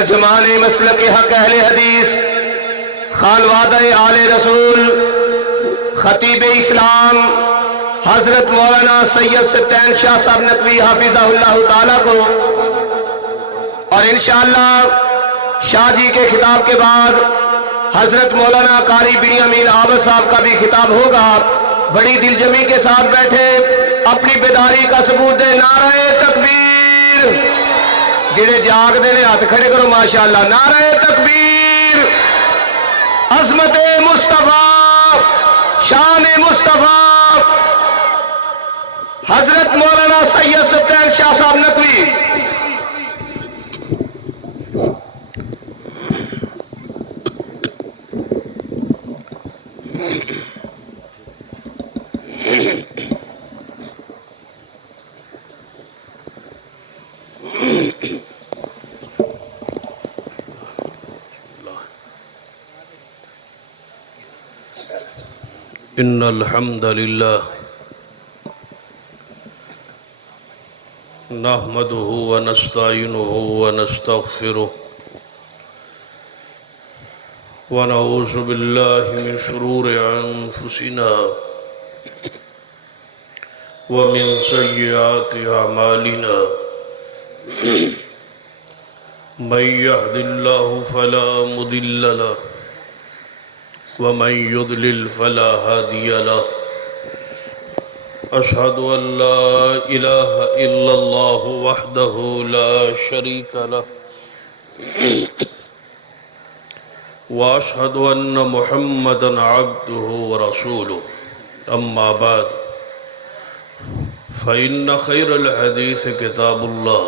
ترجمان مسلک حق اہل حدیث، خانوادہ آل رسول، خطیب اسلام حضرت مولانا سید سبطین شاہ صاحب نقوی حافظہ اللہ تعالیٰ کو، اور انشاءاللہ شاہ جی کے خطاب کے بعد حضرت مولانا قاری بنیامین عابد صاحب کا بھی خطاب ہوگا۔ بڑی دل جمی کے ساتھ بیٹھے اپنی بیداری کا ثبوت دے، نعرہ تکبیر۔ جڑے جاگ دینے ہاتھ کھڑے کرو ماشاءاللہ، نعرہ تکبیر۔ عظمت مصطفیٰ، شان مصطفیٰ، حضرت مولانا سید سبطین شاہ صاحب نقوی۔ ان الحمد للہ نحمده ونستعینه ونستغفره ونعوذ باللہ من شرور انفسنا ومن سیئات اعمالنا من يهد الله فلا مضل له ومن يضلل فلا هادي له أشهد أن لا إله إلا الله وحده لا شريك له وأشهد أن محمدا عبده ورسوله أما بعد فإن خير الحديث كتاب الله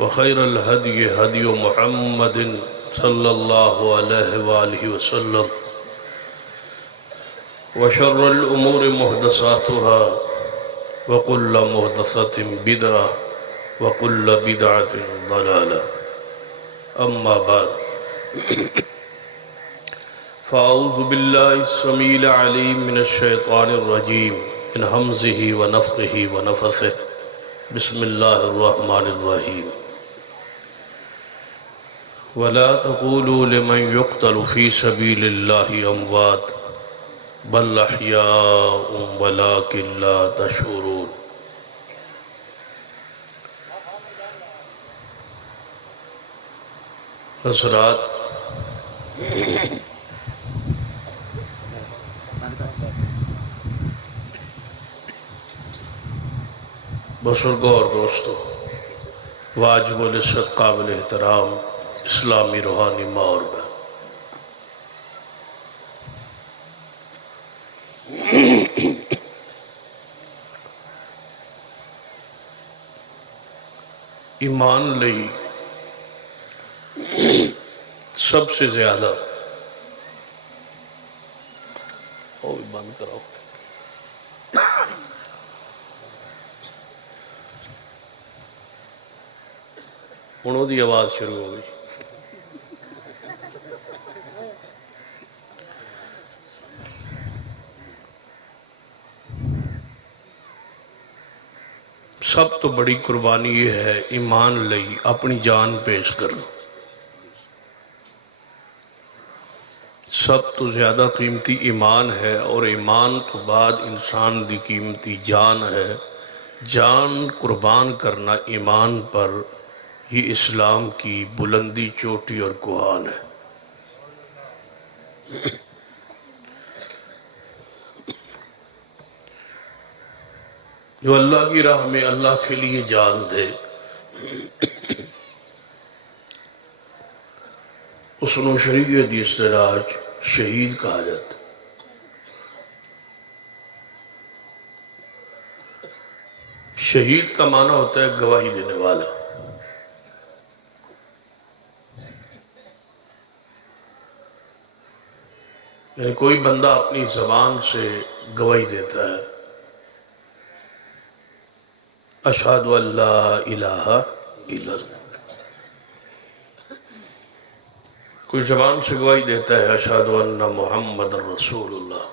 وخير الهدي هدي محمد صلى الله عليه وآله وسلم وشر الأمور محدثاتها وكل محدثة بدعة وكل بدعة ضلالة أما بعد فأعوذ بالله السميع العليم من الشيطان الرجيم من همزه ونفخه ونفثه بسم الله الرحمن الرحيم ولا تقولوا لمن يقتل في سبيل الله أموات بل أحياء ولكن لا تشعرون۔ حضرات، بزرگوں اور دوستوں، واجب العزت قابل احترام اسلامی روحانی ماں اور بہن، ایمان لئی سب سے زیادہ وہ بھی بند کراؤ، انہوں دی آواز شروع ہو گئی۔ سب تو بڑی قربانی یہ ہے ایمان لئی اپنی جان پیش کرنا۔ سب تو زیادہ قیمتی ایمان ہے، اور ایمان تو بعد انسان دی قیمتی جان ہے۔ جان قربان کرنا ایمان پر، یہ اسلام کی بلندی، چوٹی اور کوہان ہے۔ جو اللہ کی راہ میں اللہ کے لیے جان دے، اس نو شریعت دی اصطلاح شہید کہا جاتا۔ شہید کا معنی ہوتا ہے گواہی دینے والا۔ یعنی کوئی بندہ اپنی زبان سے گواہی دیتا ہے، اشہد ان لا الہ الا اللہ۔ کوئی زبان سے گواہی دیتا ہے اشہد ان محمد رسول اللہ۔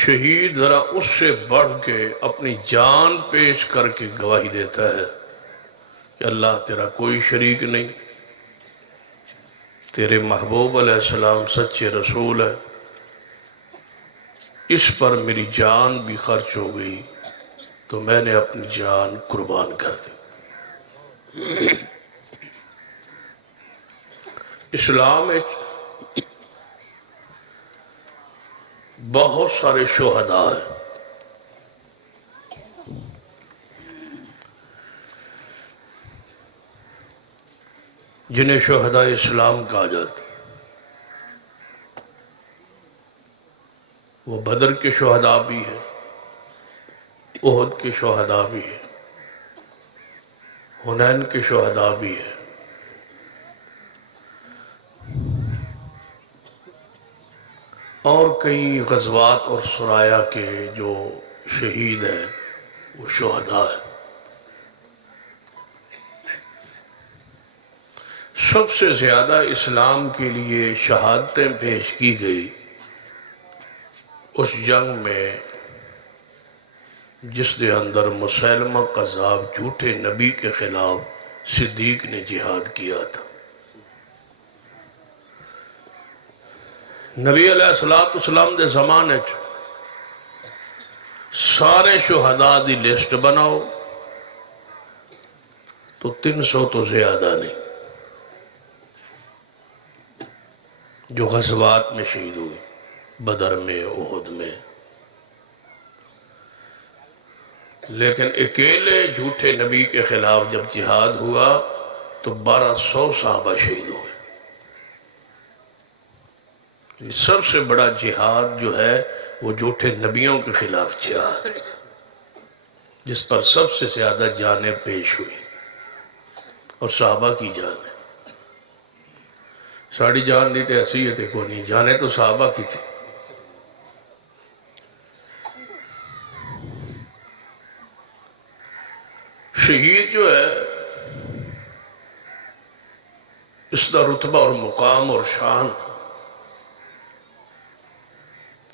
شہید ذرا اس سے بڑھ کے اپنی جان پیش کر کے گواہی دیتا ہے کہ اللہ تیرا کوئی شریک نہیں، تیرے محبوب علیہ السلام سچے رسول ہے، اس پر میری جان بھی خرچ ہو گئی تو میں نے اپنی جان قربان کر دی۔ اسلام میں بہت سارے شہداء ہیں، جنہیں شہداء اسلام کہا جاتا ہے۔ وہ بدر کے شہداء بھی ہیں، احد کے شہداء بھی ہیں، حنین کے شہداء بھی ہیں، اور کئی غزوات اور سرایا کے جو شہید ہیں وہ شہداء ہیں۔ سب سے زیادہ اسلام کے لیے شہادتیں پیش کی گئی اس جنگ میں جس کے اندر مسیلمہ قذاب جھوٹے نبی کے خلاف صدیق نے جہاد کیا تھا۔ نبی علیہ السلام دے زمانے سارے شہداء دی لسٹ بناؤ تو 300 تو زیادہ نہیں جو غزوات میں شہید ہوئی، بدر میں، احد میں۔ لیکن اکیلے جھوٹے نبی کے خلاف جب جہاد ہوا تو 1200 صحابہ شہید ہوئے۔ سب سے بڑا جہاد جو ہے وہ جھوٹے نبیوں کے خلاف جہاد ہے، جس پر سب سے زیادہ جانیں پیش ہوئی، اور صحابہ کی جان ہے۔ ساڑھی جان دی تے حیثیت کو نہیں، جانے تو صحابہ کی تھی۔ شہید جو ہے اس کا رتبہ اور مقام اور شان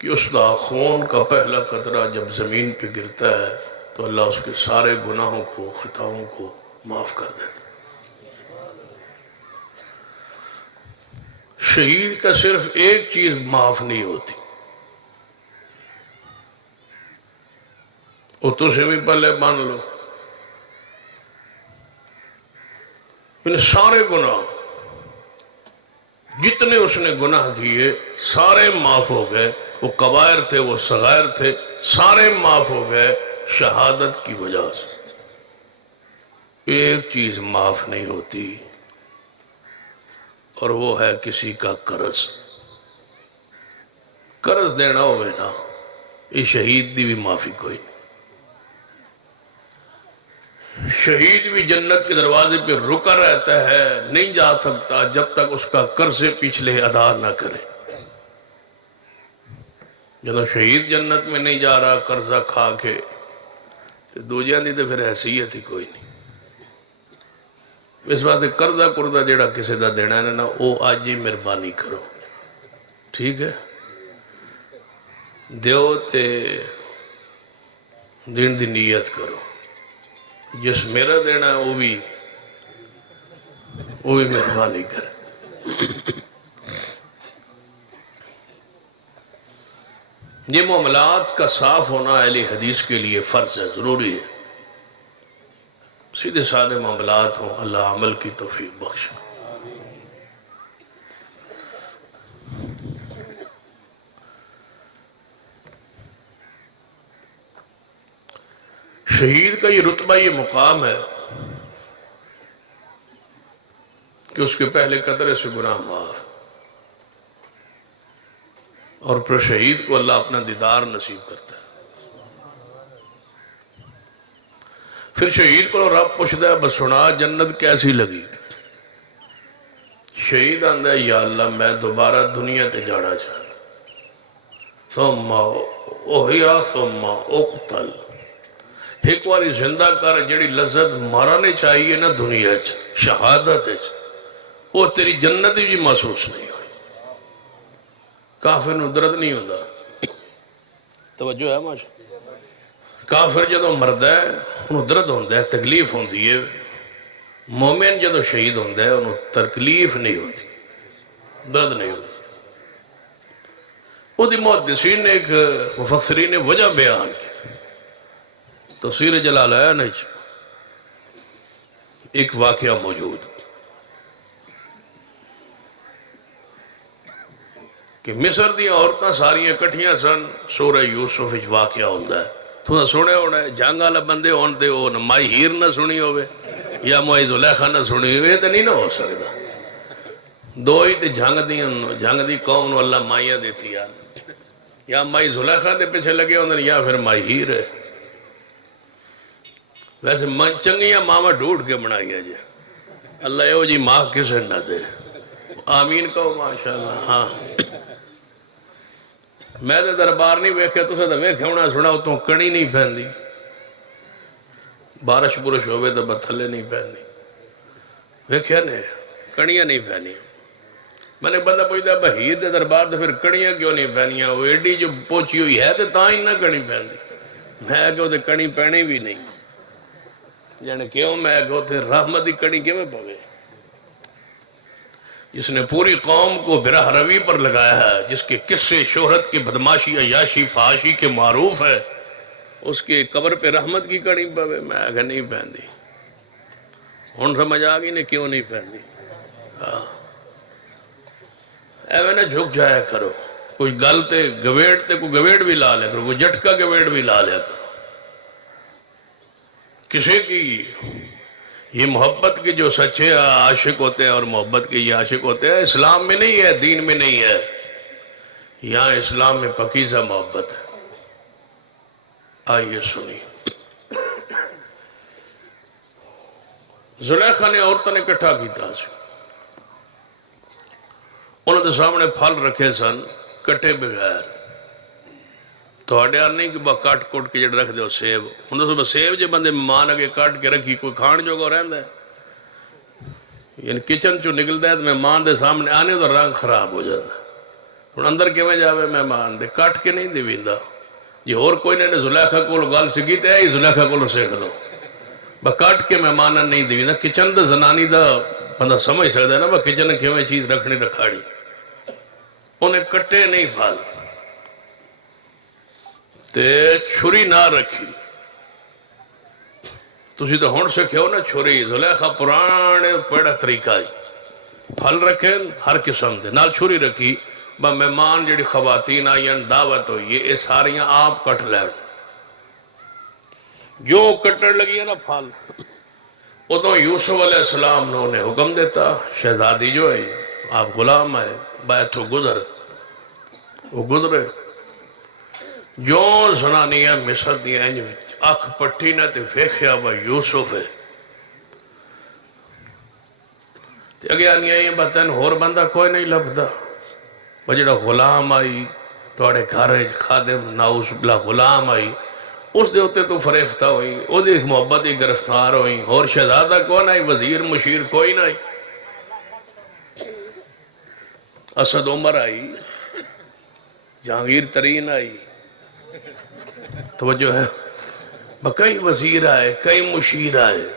کہ اس کا خون کا پہلا قطرہ جب زمین پہ گرتا ہے تو اللہ اس کے سارے گناہوں کو، خطاؤں کو معاف کر دیتا ہے۔ شہید کا صرف ایک چیز معاف نہیں ہوتی، وہ تو سے بھی پہلے مان لو، ان سارے گناہ جتنے اس نے گناہ کیے سارے معاف ہو گئے، وہ کبائر تھے، وہ صغائر تھے، سارے معاف ہو گئے شہادت کی وجہ سے۔ ایک چیز معاف نہیں ہوتی اور وہ ہے کسی کا قرض۔ قرض دینا ہوئے نا، یہ شہید دی بھی معافی کوئی نہیں۔ شہید بھی جنت کے دروازے پہ رکا رہتا ہے، نہیں جا سکتا جب تک اس کا قرض پچھلے ادا نہ کرے۔ جب شہید جنت میں نہیں جا رہا قرضہ کھا کے تو دوجیاں دی تو پھر حیثیت ہی کوئی نہیں۔ اس واسطے قرضہ جڑا کسی دا دینا ہے نا، وہ آج ہی مہربانی کرو، ٹھیک ہے؟ دیو تے دین دی نیت کرو، جس میرا دینا ہے وہ بھی مہربانی کرے۔ یہ معاملات کا صاف ہونا اہل حدیث کے لیے فرض ہے، ضروری ہے۔ سیدھے سادے معاملات ہوں، اللہ عمل کی توفیق بخش۔ شہید کا یہ رتبہ، یہ مقام ہے کہ اس کے پہلے قطرے سے گناہ معاف، اور پھر شہید کو اللہ اپنا دیدار نصیب کرتا ہے۔ پھر شہید کو رب پوچھتا ہے بس سنا جنت کیسی لگی؟ شہید آندا ہے یا اللہ میں دوبارہ دنیا تے جانا چاہتا، ثم احیا ثم اقتل، ایک باری زندہ کر، جڑی لذت مارنے چاہیے نا دنیا شہادت، وہ تیری جنت بھی محسوس نہیں ہوئی۔ کافر نو درد نہیں ہوتا، توجہ ہے ماشاء کافر جدو مرد ہے انہوں درد ہوتا ہے تکلیف ہوتی ہے مومن جدو شہید ہوتا ہے انہوں تکلیف نہیں ہوتی درد نہیں ہوتی وہ دی محدثین نے ایک مفسرین نے وجہ بیان کی تفسیر جلالین ایک واقعہ موجود کہ مصر دی عورتاں ساریاں کٹھیاں سن سورہ یوسف وچ واقعہ ہوتا ہے تو سنے ہونا ہے جنگ والا بندے ہوتے ہو نہ مائی ہیر نہ سنی ہوئے یا مائی زلیخا نہ سنی ہوئے تو نہیں نہ ہو سکتا دو ہی تے جنگ دی قوم نو اللہ مائیاں دیتی یا مائی زلیخا دے پیچھے لگے ہوندے یا پھر مائی ہیر ہے ویسے چنگیاں ماما ڈھونڈ کے بنائی جی اللہ یو جی ماں کسے نہ دے آمین کہو ماشاءاللہ ہاں میں تے دربار نہیں ویکھے تسے تے ویکھے ہونا سنا اتوں کڑی نہیں پہندی بارش برش ہوئے تو تھلے نہیں پہنی ویکھیا نے کڑیاں نہیں پہنی میں نے بندہ پوچھتا بہیر دے دربار تو پھر کڑیاں کیوں نہیں پہنیاں وہ ایڈی جو پہنچی ہوئی ہے تو تاں ہی نہ کڑی پہنی میں کہ وہ کڑی پہنی بھی نہیں یعنی کیوں میں کہ وہ رحمت کی کڑی کیوں پوے جس نے پوری قوم کو براہ روی پر لگایا ہے جس کے قصے شہرت کی بدماشی عیاشی فحاشی کے معروف ہے اس کے قبر پہ رحمت کی کڑی پوے میں کہ نہیں پہنی ہن سمجھ آ گئی نے کیوں نہیں پہنی ایویں نہ جھک جایا کرو کوئی گل تے گویڑ تے کوئی گویڑ بھی لا لیا کرو کوئی جھٹکا گویڑ بھی لا لیا کرو کسی کی یہ محبت کے جو سچے عاشق ہوتے ہیں اور محبت کے یہ عاشق ہوتے ہیں اسلام میں نہیں ہے دین میں نہیں ہے یہاں اسلام میں پکیزہ محبت ہے آئیے سنی زلیخا نے عورتوں نے اکٹھا کیتا سی انہوں نے سامنے پھل رکھے سن کٹے بغیر تو ہڈیا نہیں کہ بس کٹ کٹ کے جڑ رکھ دو سیب ہوں سیب جی بندے مان اگے کٹ کے رکھی کوئی کھان جو کو رہتا ہے یعنی کچن چو نکلتا ہے تو مہمان دے سامنے آنے تو رنگ خراب ہو جاتا ہے ہوں اندر کیویں جاوے مہمان دے کٹ کے نہیں دیویندا جی اور کوئی نے زلیخا کو گل سیکھی تو ہے زلیخا کو سیکھ لو بس کٹ کے مہمان نہیں دیویندا کچن دا زنانی دا بندہ سمجھ سکتا ہے نا بس کچن کیویں چیز رکھنی رکھاڑی انہیں کٹے نہیں پھل تے چھری نہ رکھی تسی تو ہون سکھے ہو نا چھری زلیخا پرانے پیڑا طریقہ ہی پھل رکھے ہر قسم دے نال چھری رکھی با مہمان جڑی خواتین آئین دعوت ہوئی یہ ساریاں آپ کٹ لین جو کٹن لگی ہے نا پھل ادھوں یوسف علیہ السلام نے حکم دیتا شہزادی جو ہے آپ غلام آئے بیتھو گزر وہ گزرے جو زنانیاں مصر دیا اکھ پٹی نہ تے ویکھیا با یوسف ہے تے اگے آنیاں یہ بتائیں اور بندہ کوئی نہیں لبدا وہ جڑا غلام آئی توڑے گھر خادم ناؤس بلا غلام آئی اس دے ہوتے تو فریفتہ ہوئی او دے محبت ہی گرفتار ہوئی اور شہزادہ کون آئی وزیر مشیر کوئی نہ آئی اسد عمر آئی جہانگیر ترین آئی توجہ ہے کئی وزیر آئے کئی مشیر آئے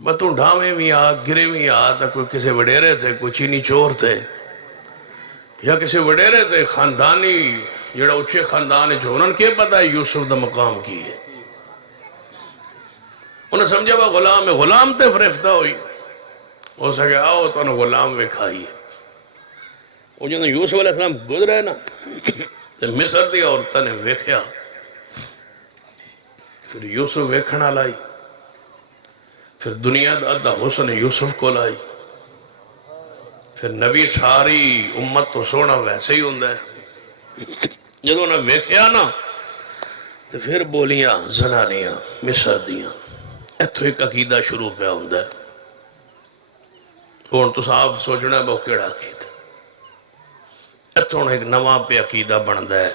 بتوں ڈھامے بھی آ گرے بھی آ تا کوئی کسی وڈیرے تھے کوئی چینی چور تھے یا کسی وڈیرے تھے خاندانی جڑا اچھے خاندان جو انہوں نے کیا پتا ہے یوسف دا مقام کی ہے انہیں سمجھا با غلام ہے غلام تے فریفتہ ہوئی ہو سکے آؤ تو انہیں غلام وکھائی وہ جو یوسف علیہ السلام گزرے نا تو مصر دی عورتوں نے ویکھیا پھر یوسف ویکھنا لائی پھر دنیا دا ادھا حسن یوسف کو لائی پھر نبی ساری امت تو سونا ویسے ہی ہوندہ ہے جدو انہیں ویکھیا نا تو پھر بولیاں زنانیاں مصر دیاں ایتھو ایک عقیدہ شروع پہ ہوندہ ہے اور تو صاحب سوچنا ہے وہ کیڑا عقیدہ ایتھو ایک نواں پہ عقیدہ بندہ ہے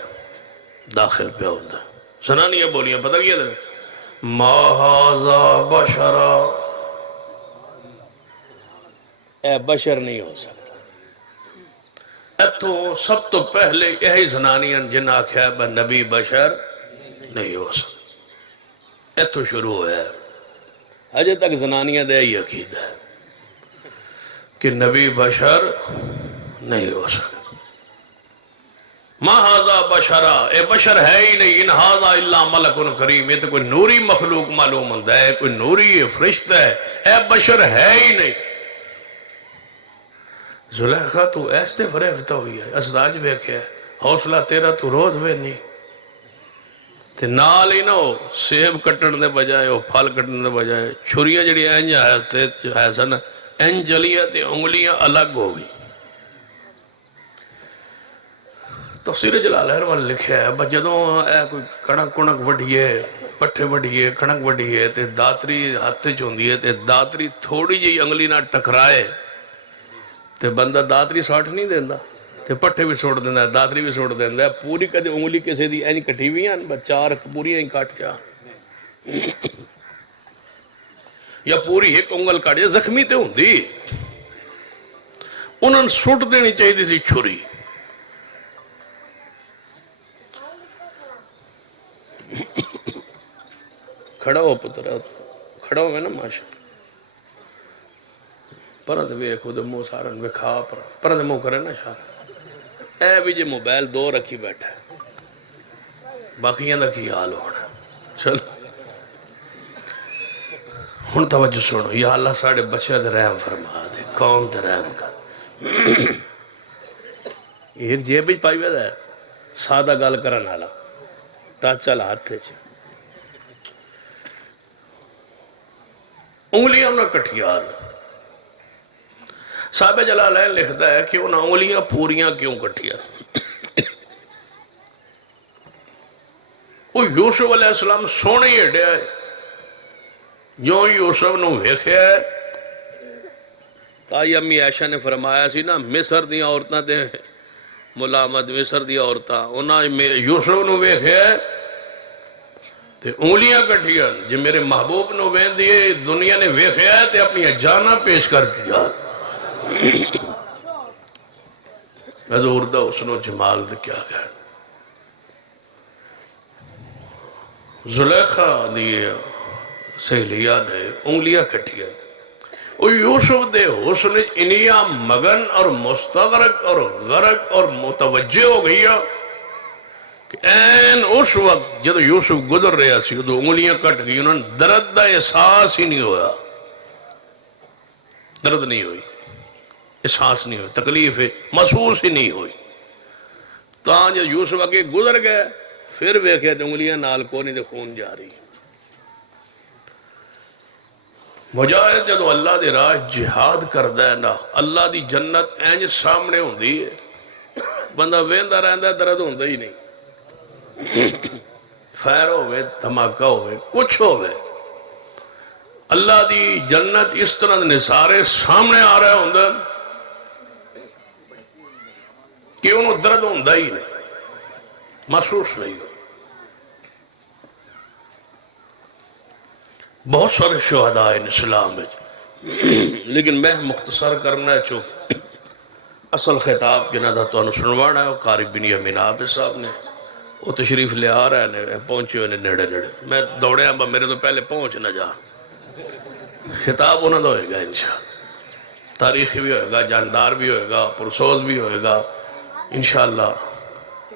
داخل پہ ہوندہ ہے زنانیاں بولیاں پتہ کیا دے ما ھذا بشرا اے بشر نہیں ہو سکتا اتوں سب تو پہلے یہی زنانیاں جن آخیا با نبی بشر نہیں ہو سکتا، اتوں شروع ہوا ہے۔ اجے تک زنانیاں دے ہی عقیدہ ہے کہ نبی بشر نہیں ہو سکتا۔ ما ھذا بشرا، اے بشر ہے ہی نہیں، ان ھذا الا ملک کریم، یہ تو کوئی نوری مخلوق معلوم ہوتا ہے، کوئی نوری فرشتہ ہے، اے بشر ہے ہی نہیں۔ زلیخا تو ایسے فریفتہ ہوئی ہے، اسراج ویکھیا ہے، حوصلہ تیرا تو روز وے نہیں تے نال ہی نہ ہو سیب کٹن دے بجائے ہو پھل کٹن دے بجائے چھریاں جڑی انج ہے سن انج چلیاں تے انگلیاں الگ ہو گئی۔ تفسیر جلالین والے لکھیا ہے جدوں اے کوئی کڑک کڑک وڈیے پٹھے وڈیے کڑک وڈیے تے داتری ہاتھ چ ہوندی ہے تے داتری تھوڑی جی انگلی نہ ٹکرائے تے بندہ داتری ساٹھ نہیں دیندا تے پٹھے بھی سوٹ دیندا ہے، داتری بھی سوٹ دیندا ہے، پوری کدی انگلی کسی دی اینج کٹی ہوئی ہیں چار پوریاں ہی کٹ جا یا پوری ایک انگل کٹ جا، زخمی تے ہوندی انہاں نے سٹ دینی چاہیے سی چھری۔ کھڑا ہو پتر کھڑا ہوئے نا ماشا پرد ویکھو دے منہ سارن وکھا پرد منہ کرے نا شارا اے بھی جے موبائل دو رکھی بیٹھا ہے باقیاں دا کی حال ہونا۔ چلو ہن توجہ سنو، یا اللہ ساڑھے بچے دے رحم فرما دے، قوم دے رحم کر۔ ایک جیب بھی پائی ویدہ ہے سادہ گال کرن والا ٹاچل ہاتھ چ انگلیاں انہاں کٹیار۔ صاحب جلالین لکھتا ہے کہ انہاں انگلیاں پوریاں کیوں کٹیار؟ وہ یوسف علیہ السلام سونے ہی اڈیا ہے، جو یوسف نو ویکھیا ہے تائی امی عائشہ نے فرمایا سی نا مصر دیاں عورتاں تے ملامت مصر دیاں عورتاں انہاں یوسف نو ویکھیا ہے تے انگلیاں کٹیاں جی میرے محبوب نو وین دیئے دنیا نے ویکھیا ہے تے اپنی جانا پیش کر دیا۔ حضور دا حسن و جمال دا کیا گیا۔ زلیخا دیئے سہیلیاں نے انگلیاں کٹیاں اور یوسف دے حسن انیاں مگن اور مستغرق اور غرق اور متوجہ ہو گئی کہ این اس وقت جب یوسف گزر رہا سی تو انگلیاں کٹ گئی، انہوں نے درد دا احساس ہی نہیں ہوا، درد نہیں ہوئی، احساس نہیں ہوئی، تکلیف محسوس ہی نہیں ہوئی۔ تو جب یوسف آگے گزر گئے پھر ویکھیا تے انگلیاں نال کو نہیں تے خون جا رہی۔ مجاہد جدو اللہ دے راہ جہاد کردہ ہے نا اللہ دی جنت اینج سامنے ہوندی ہے بندہ ویندا رہندا درد ہوندا ہی نہیں، فائر ہوئے دھماکہ ہوئے کچھ ہوئے اللہ دی جنت اس طرح نثارے سامنے آ رہے ہوندے کہ انہوں درد ہوندہ ہی نہیں، محسوس نہیں ہو۔ بہت سارے شہداء اسلام ہے لیکن میں مختصر کرنا ہے چونکہ اصل خطاب جنہ دا تو سنوانا ہے قاری بن یمین عابد صاحب نے وہ تشریف لے آ رہے ہیں پہنچے ہوئے نیڑے نیڑے میں دوڑے ہیں میرے تو پہلے پہنچ نہ جا خطاب انہوں دا ہوئے گا انشاءاللہ، تاریخی بھی ہوئے گا، جاندار بھی ہوئے گا، پرسوز بھی ہوئے گا انشاءاللہ،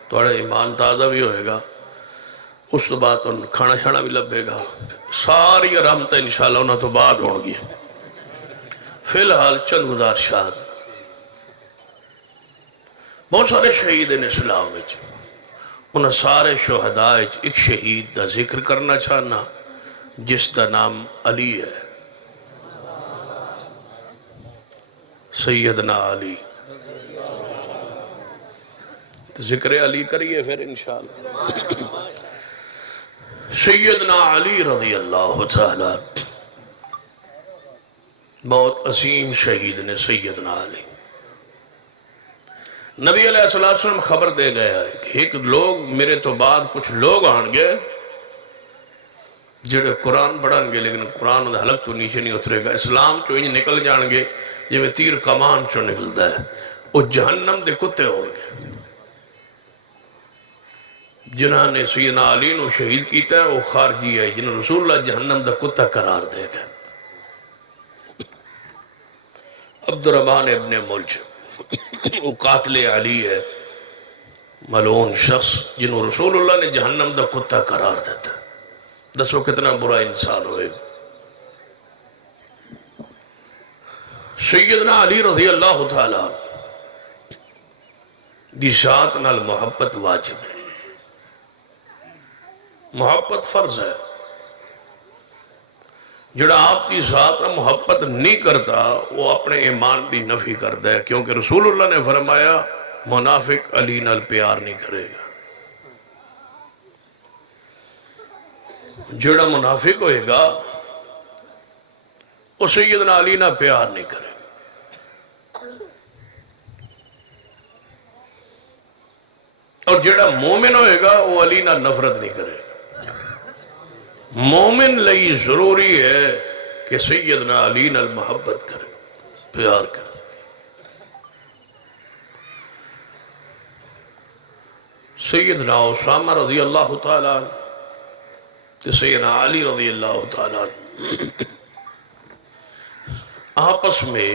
توڑے ایمان تازہ بھی ہوئے گا، اس تو بعد کھانا شانا بھی لبے گا، ساری رحمتیں انشاءاللہ انہوں تو بعد ہون گی۔ فی الحال چند گزارشات بہت سارے شہید ہیں اسلام میں، انہوں سارے شہداء ایک شہید دا ذکر کرنا چاہنا جس دا نام علی ہے، سیدنا علی۔ تو ذکر علی کریے پھر انشاءاللہ۔ سیدنا علی رضی اللہ تعالی بہت عظیم شہید نے سیدنا علی۔ نبی علیہ السلام خبر دے گیا ہے کہ ایک لوگ میرے تو بعد کچھ لوگ آنگے جڑے قرآن پڑھان گے لیکن قرآن حلق تو نیچے نہیں اترے گا، اسلام چو انج نکل جان گے جو تیر کمان چو نکلتا ہے، وہ جہنم دے کتے ہو گئے جنہاں نے سیدنا علی نو شہید کیتا ہے وہ خارجی ہے جنہوں رسول اللہ جہنم دا کتا قرار دے گئے عبد الرحمن ابن ملجم وہ قاتل علی ہے ملعون شخص جنہوں رسول اللہ نے جہنم دا کتا قرار دیتا ہے دسو کتنا برا انسان ہوئے سیدنا علی رضی اللہ تعالیٰ دی ذات نال محبت واجب ہے محبت فرض ہے جڑا آپ کی ذات نال محبت نہیں کرتا وہ اپنے ایمان دی نفی کرتا ہے کیونکہ رسول اللہ نے فرمایا منافق علی نال پیار نہیں کرے گا جڑا منافق ہوئے گا وہ سیدنا علی نال پیار نہیں کرے گا اور جڑا مومن ہوئے گا وہ علی نال نفرت نہیں کرے گا مومن لئی ضروری ہے کہ سیدنا علی نال محبت کرے پیار کرے سیدنا اسامہ رضی اللہ تعالیٰ سیدنا علی رضی اللہ تعالیٰ آپس میں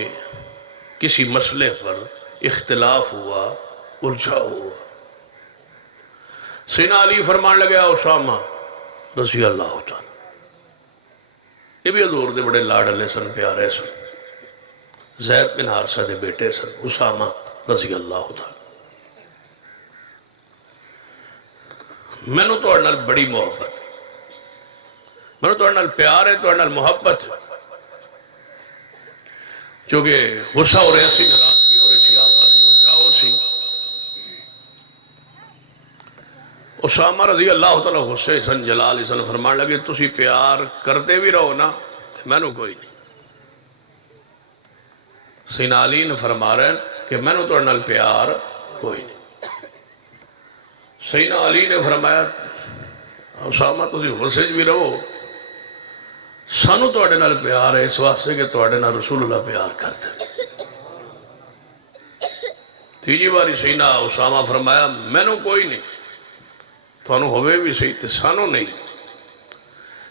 کسی مسئلے پر اختلاف ہوا الجھا ہوا سیدنا علی فرمان لگیا اسامہ رضی اللہ تعالیٰ یہ بھی حضور دے بڑے لاڈلے سن پیارے سن زید بن حارثہ دے بیٹے سن اسامہ رضی اللہ تعالیٰ میں نے تو نال بڑی محبت میں نے تو نال پیار ہے تو نال محبت ہے چونکہ غصہ ہو رہا سی ناراضگی ہو رہی سی آپ جاؤ سی اسامہ رضی اللہ تعالیٰ غصے سن جلال سن فرمان لگے تسی پیار کرتے بھی رہو نا میں نے کوئی نہیں سیدنا علی نے فرما رہے ہیں کہ میں نے تو نال پیار کوئی نہیں سیدنا علی نے فرمایا اسامہ تسی غصے بھی رہو سانو تواڈے نال پیار ہے اس واسطے کہ تواڈے نال رسول اللہ پیار کرتے تیجی باری سیدنا اسامہ فرمایا میں نے کوئی نہیں تھانو ہوئے بھی صحیح تے سانو نہیں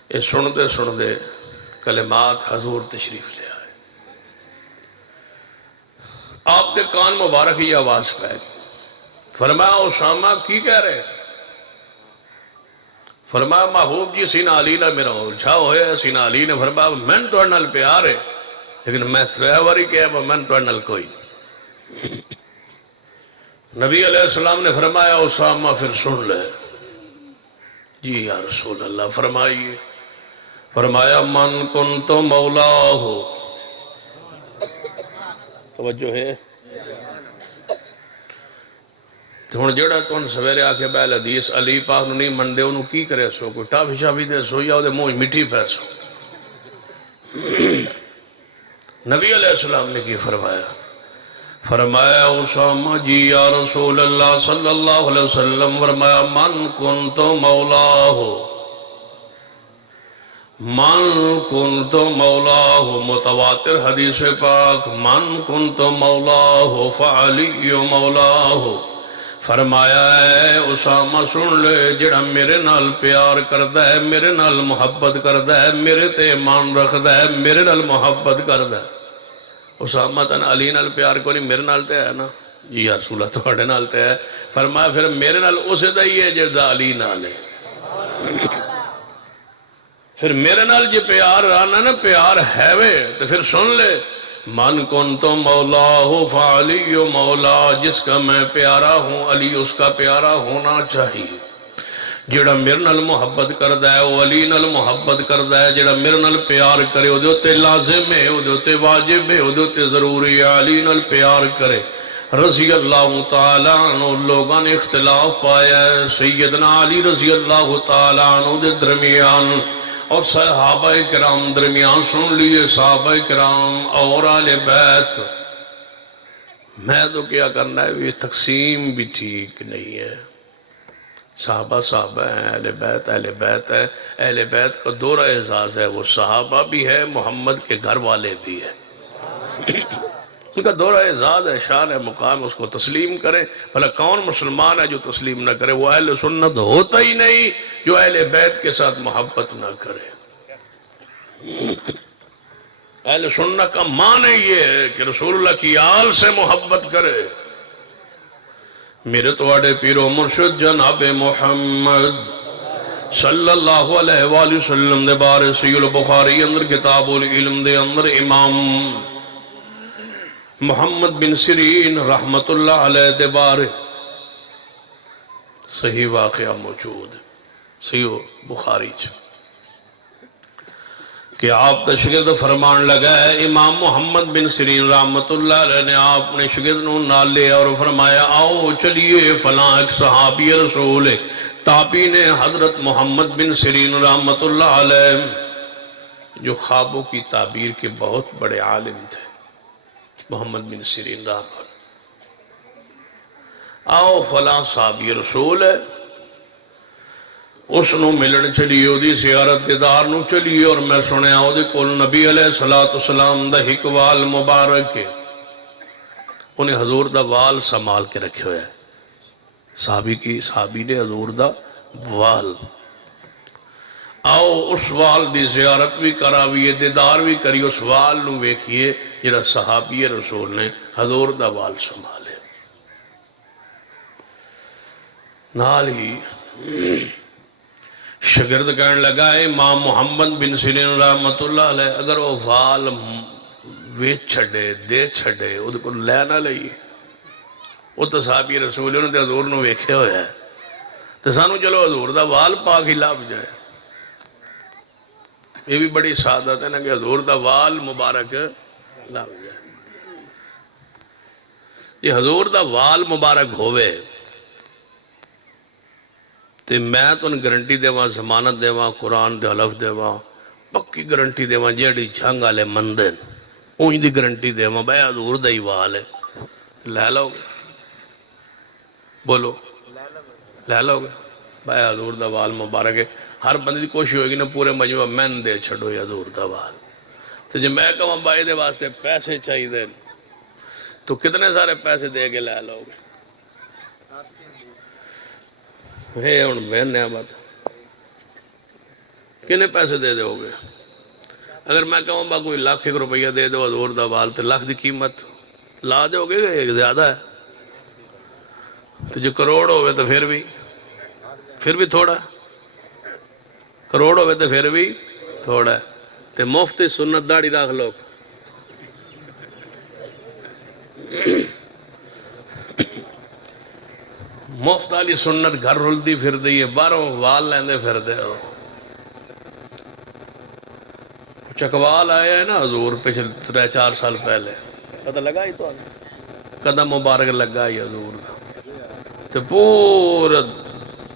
یہ سن دے کلمات حضور تشریف لے آئے آپ کے کان مبارک ہی آواز پہ فرمایا اسامہ کی کہہ رہے فرمایا محبوب جی سیدنا علی نال میرا الجھا ہویا ہے سیدنا علی نے فرمایا میں تو نال پیار ہے لیکن میں تریواری کہا میں تو نال کوئی نبی علیہ السلام نے فرمایا اسامہ پھر سن لے جی یا رسول اللہ فرمائیے فرمایا من کنت مولا ہو توجہ ہے تو ہن جڑا تون سویرے آ کے بیل حدیث علی پاک نہیں من دے انہوں کی کرے سو کوئی ٹافی شافی دے سو یا دے منہ مٹھی پہ سو نبی علیہ السلام نے کی فرمایا فرمایا اسامہ جی یا رسول اللہ صلی اللہ علیہ وسلم فرمایا من کنت مولا ہو من کنت مولا ہو متواتر حدیث پاک من کنت مولا ہو فعلی مولا ہو فرمایا ہے اسامہ سن لے جڑا میرے نال پیار کردہ ہے میرے نال محبت کردہ ہے میرے تے ایمان رکھدہ ہے میرے نال محبت کردہ ہے اسامہ تن علی نال پیار کو نہیں میرے نال تے ہے نا جی یا رسول اللہ تھوڑے نال تے ہے فرمایا پھر میرے نال اسے دا ہی ہے جڑا علی نال ہے پھر میرے نال جی پیار رانا نا پیار ہے وے تو پھر سن لے من کنت مولا ہو فعلی مولا جس کا میں پیارا ہوں علی اس کا پیارا ہونا چاہیے جڑا میرے نال محبت کردہ ہے وہ علی نال محبت کردہ ہے جڑا میرے نال پیار کرے وہ دیوتے لازم ہے وہ دیوتے واجب ہے وہ دیوتے ضروری ہے علی نال پیار کرے رضی اللہ تعالیٰ عنہ لوگاں نے اختلاف پایا ہے سیدنا علی رضی اللہ تعالیٰ عنہ دے درمیان اور صحابہ کرام درمیان سن لیے صحابہ کرام اور آل بیت میں تو کیا کرنا ہے یہ تقسیم بھی ٹھیک نہیں ہے صحابہ صحابہ ہیں اہل بیت ہے اہل بیت کا دورہ اعزاز ہے وہ صحابہ بھی ہے محمد کے گھر والے بھی ہے ان کا دورہ اعزاز ہے، شان ہے، مقام، اس کو تسلیم کریں۔ بھلا کون مسلمان ہے جو تسلیم نہ کرے؟ وہ اہل سنت ہوتا ہی نہیں جو اہل بیت کے ساتھ محبت نہ کرے۔ اہل سنت کا معنی یہ ہے کہ رسول اللہ کی آل سے محبت کرے۔ میرے توڑے پیر و مرشد جناب محمد صلی اللہ علیہ وآلہ وسلم دے بارے صحیح البخاری اندر کتاب العلم دے اندر امام محمد بن سیرین رحمت اللہ علیہ دے بارے صحیح واقعہ موجود ہے صحیح بخاری چ کہ آپ تا شگرد فرمان لگا ہے۔ امام محمد بن سیرین رحمت اللہ علیہ نے آپ نے شگرد نو نال لیا اور فرمایا آؤ چلیے فلاں ایک صحابی رسول تابعین حضرت محمد بن سیرین رحمت اللہ علیہ جو خوابوں کی تعبیر کے بہت بڑے عالم تھے، محمد بن سیرین رحمت اللہ، آؤ فلاں صحابی رسول ہے، اس نو ملن چلیے، او دی زیارت دیدار نو چلیے، اور میں سنیا او دے کول نبی علیہ السلام دا ایک وال مبارک ہے، انہیں حضور دا وال سنبھال کے رکھے ہوئے ہیں، صحابی نے حضور دا وال، آؤ اس وال دی زیارت بھی کراویے، دیدار بھی کری، اس وال نو ویکھیے جڑا صحابی رسول نے حضور دا وال سنبھالے۔ نال ہی شگرد کہنے لگا ہے امام محمد بن سیرین رحمت اللہ علیہ اگر وہ وال ویچ چھڑے دے چھڑے وہ کو لے نہ لئی، وہ تو صحابی رسول انہوں نے حضور نو ویکھے ہوئے ہیں، تو سانو چلو حضور دا وال پاک ہی لاب جائے۔ یہ بھی بڑی سعادت ہے نا کہ حضور دا وال مبارک لاب جائے۔ یہ حضور دا وال مبارک ہوئے تے میں تو ان گرنٹی دے وہاں ضمانت دے وہاں قرآن دے حلف دے وہاں پکی گرنٹی دے وہاں جیڑی جھنگ آلے مندن اونج دی گرنٹی دے وہاں بھائی حضور دا ہی وال ہے، لے لو گے؟ بولو لے لو گے؟ بھائی حضور دا وال مبارک ہے، ہر بندی دی کوشش ہوئے گی نا پورے مجموعہ میں دے چھڑو یا حضور دا وال، تو جب میں کہوں بھائی دے واسطے پیسے چاہیے دیں تو کتنے سارے پیسے دے کے لے لو گے؟ ہے ان بہن نیا بات کنے پیسے دے دو گے؟ اگر میں کہوں با کوئی لاکھ ایک روپیہ دے دو حضور دا وال تو لاکھ دی قیمت لا دو گے ایک زیادہ ہے، تو جو کروڑ ہوئے تو پھر بھی تھوڑا، کروڑ ہوئے تو پھر بھی تھوڑا ہے، تو مفت سنت داڑھی راکھ لو۔ مفت والی سنت گھر رلدی پھر دی ہے، باہروں وال لیندے پھر دے ہو۔ چکوال آیا ہے نا حضور پچھلے 3-4 سال پہلے، پتہ لگا ہی تو قدم مبارک لگا ہی حضور کا، تو پورا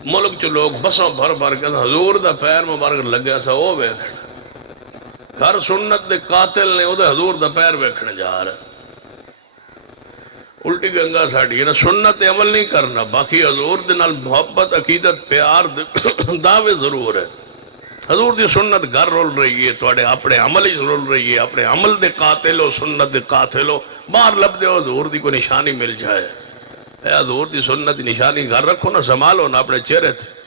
ملک چو لوگ بسوں بھر کے حضور دا پیر مبارک لگا سا وہ ویکھنا، گھر سنت دے قاتل نے وہ حضور دا پیر ویکھنے جا رہا ہے۔ الٹی گنگا ساڑھی ہے نا، سنت عمل نہیں کرنا، باقی حضور دے نال محبت عقیدت پیار دعوے ضرور ہے۔ حضور دی سنت گھر رول رہی ہے، توڑے اپنے عمل ہی رول رہی ہے، اپنے عمل دے قاتل ہو، سنت دے قاتل ہو، باہر لب دے ہو حضور دی کوئی نشانی مل جائے، اے حضور دی سنت دی نشانی گھر رکھو نا، سنبھالو نا اپنے چہرے تھے۔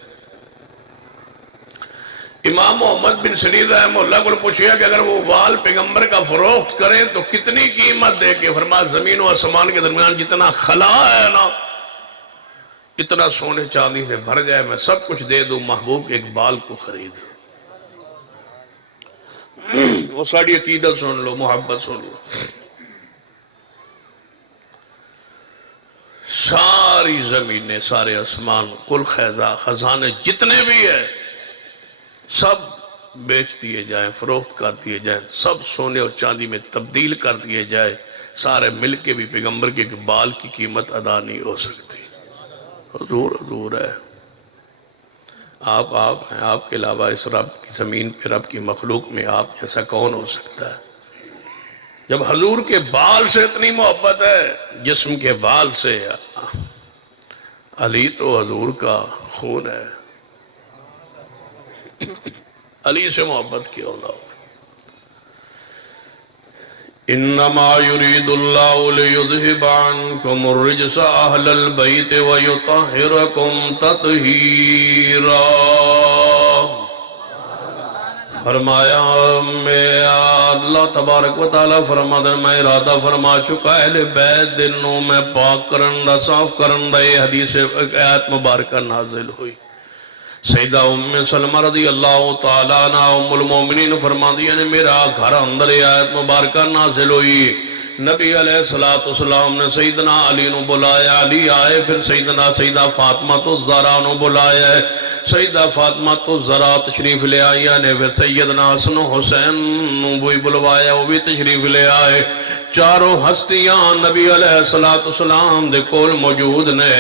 امام محمد بن سیرین رحمہ اللہ کو پوچھیا کہ اگر وہ وال پیغمبر کا فروخت کریں تو کتنی قیمت دے کے؟ فرمایا زمین و آسمان کے درمیان جتنا خلا ہے نا، اتنا سونے چاندی سے بھر جائے، میں سب کچھ دے دوں محبوب کے اقبال کو خرید۔ وہ ساڑھی عقیدت سن لو، محبت سن لو، ساری زمینیں، سارے آسمان، کل خزانے جتنے بھی ہیں سب بیچ دیے جائیں، فروخت کر دیے جائیں، سب سونے اور چاندی میں تبدیل کر دیے جائے، سارے مل کے بھی پیغمبر کے اقبال کی قیمت ادا نہیں ہو سکتی۔ حضور ہے، آپ ہیں، آپ کے علاوہ اس رب کی زمین پہ رب کی مخلوق میں آپ جیسا کون ہو سکتا ہے؟ جب حضور کے بال سے اتنی محبت ہے، جسم کے بال سے، علی تو حضور کا خون ہے، علی سے محبت کیوں نہ ہو؟ انما يريد الله ليذهب عنكم الرجس اهل البيت ويطهركم تطهيرا. فرمایا میں اللہ تبارک و تعالیٰ فرماتا ہے میں ارادہ فرما چکا اہل بیت دنوں میں پاک کرن دا صاف کرن دا. یہ حدیث آیت مبارکہ نازل ہوئی. سیدہ ام سلمہ رضی اللہ تعالیٰ عنہ ام المومنین فرما دیا نے میرا گھر اندر آیت مبارکہ نازل ہوئی. نبی علیہ السلام نے سیدنا علی نو بلایا, علی آئے. پھر سیدہ فاطمہ تو زہرا نو بلایا ہے. سیدہ فاطمہ تو زہرا تشریف لے آئی نے. پھر سیدنا حسن و حسین نو بھی بلوایا, وہ بھی تشریف لے آئے. چاروں ہستیاں نبی علیہ السلام دے کول موجود نے.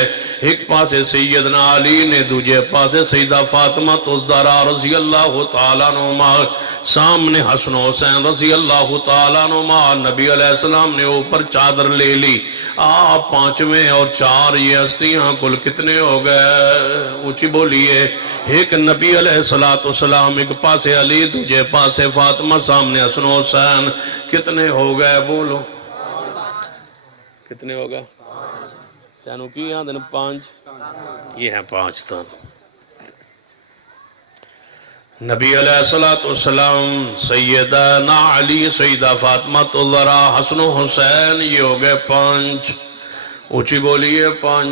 ایک پاسے سیدنا علی نے, دوجے پاسے سیدہ فاطمہ تو زہرا رضی اللہ تعالیٰ عنہما, سامنے حسن و حسین رضی اللہ تعالیٰ عنہما. نبی علیہ السلام نے اوپر چادر لے لی. آپ پانچویں اور چار یہ ہستیاں کل کتنے ہو گئے؟ اونچی بولیے. ایک نبی علیہ السلام, ایک پاسے علی, دوجے پاسے فاطمہ, سامنے حسن و حسین. کتنے ہو گئے بولو؟ کتنے ہو گئے؟ تینوں کی یہاں دن 5. یہ ہیں 5 تن. نبی علیہ السلام, سیدنا علی, سیدہ فاطمہ تو زہرا, حسن و حسین, یہ ہو گئے 5. اونچی بولیے 5.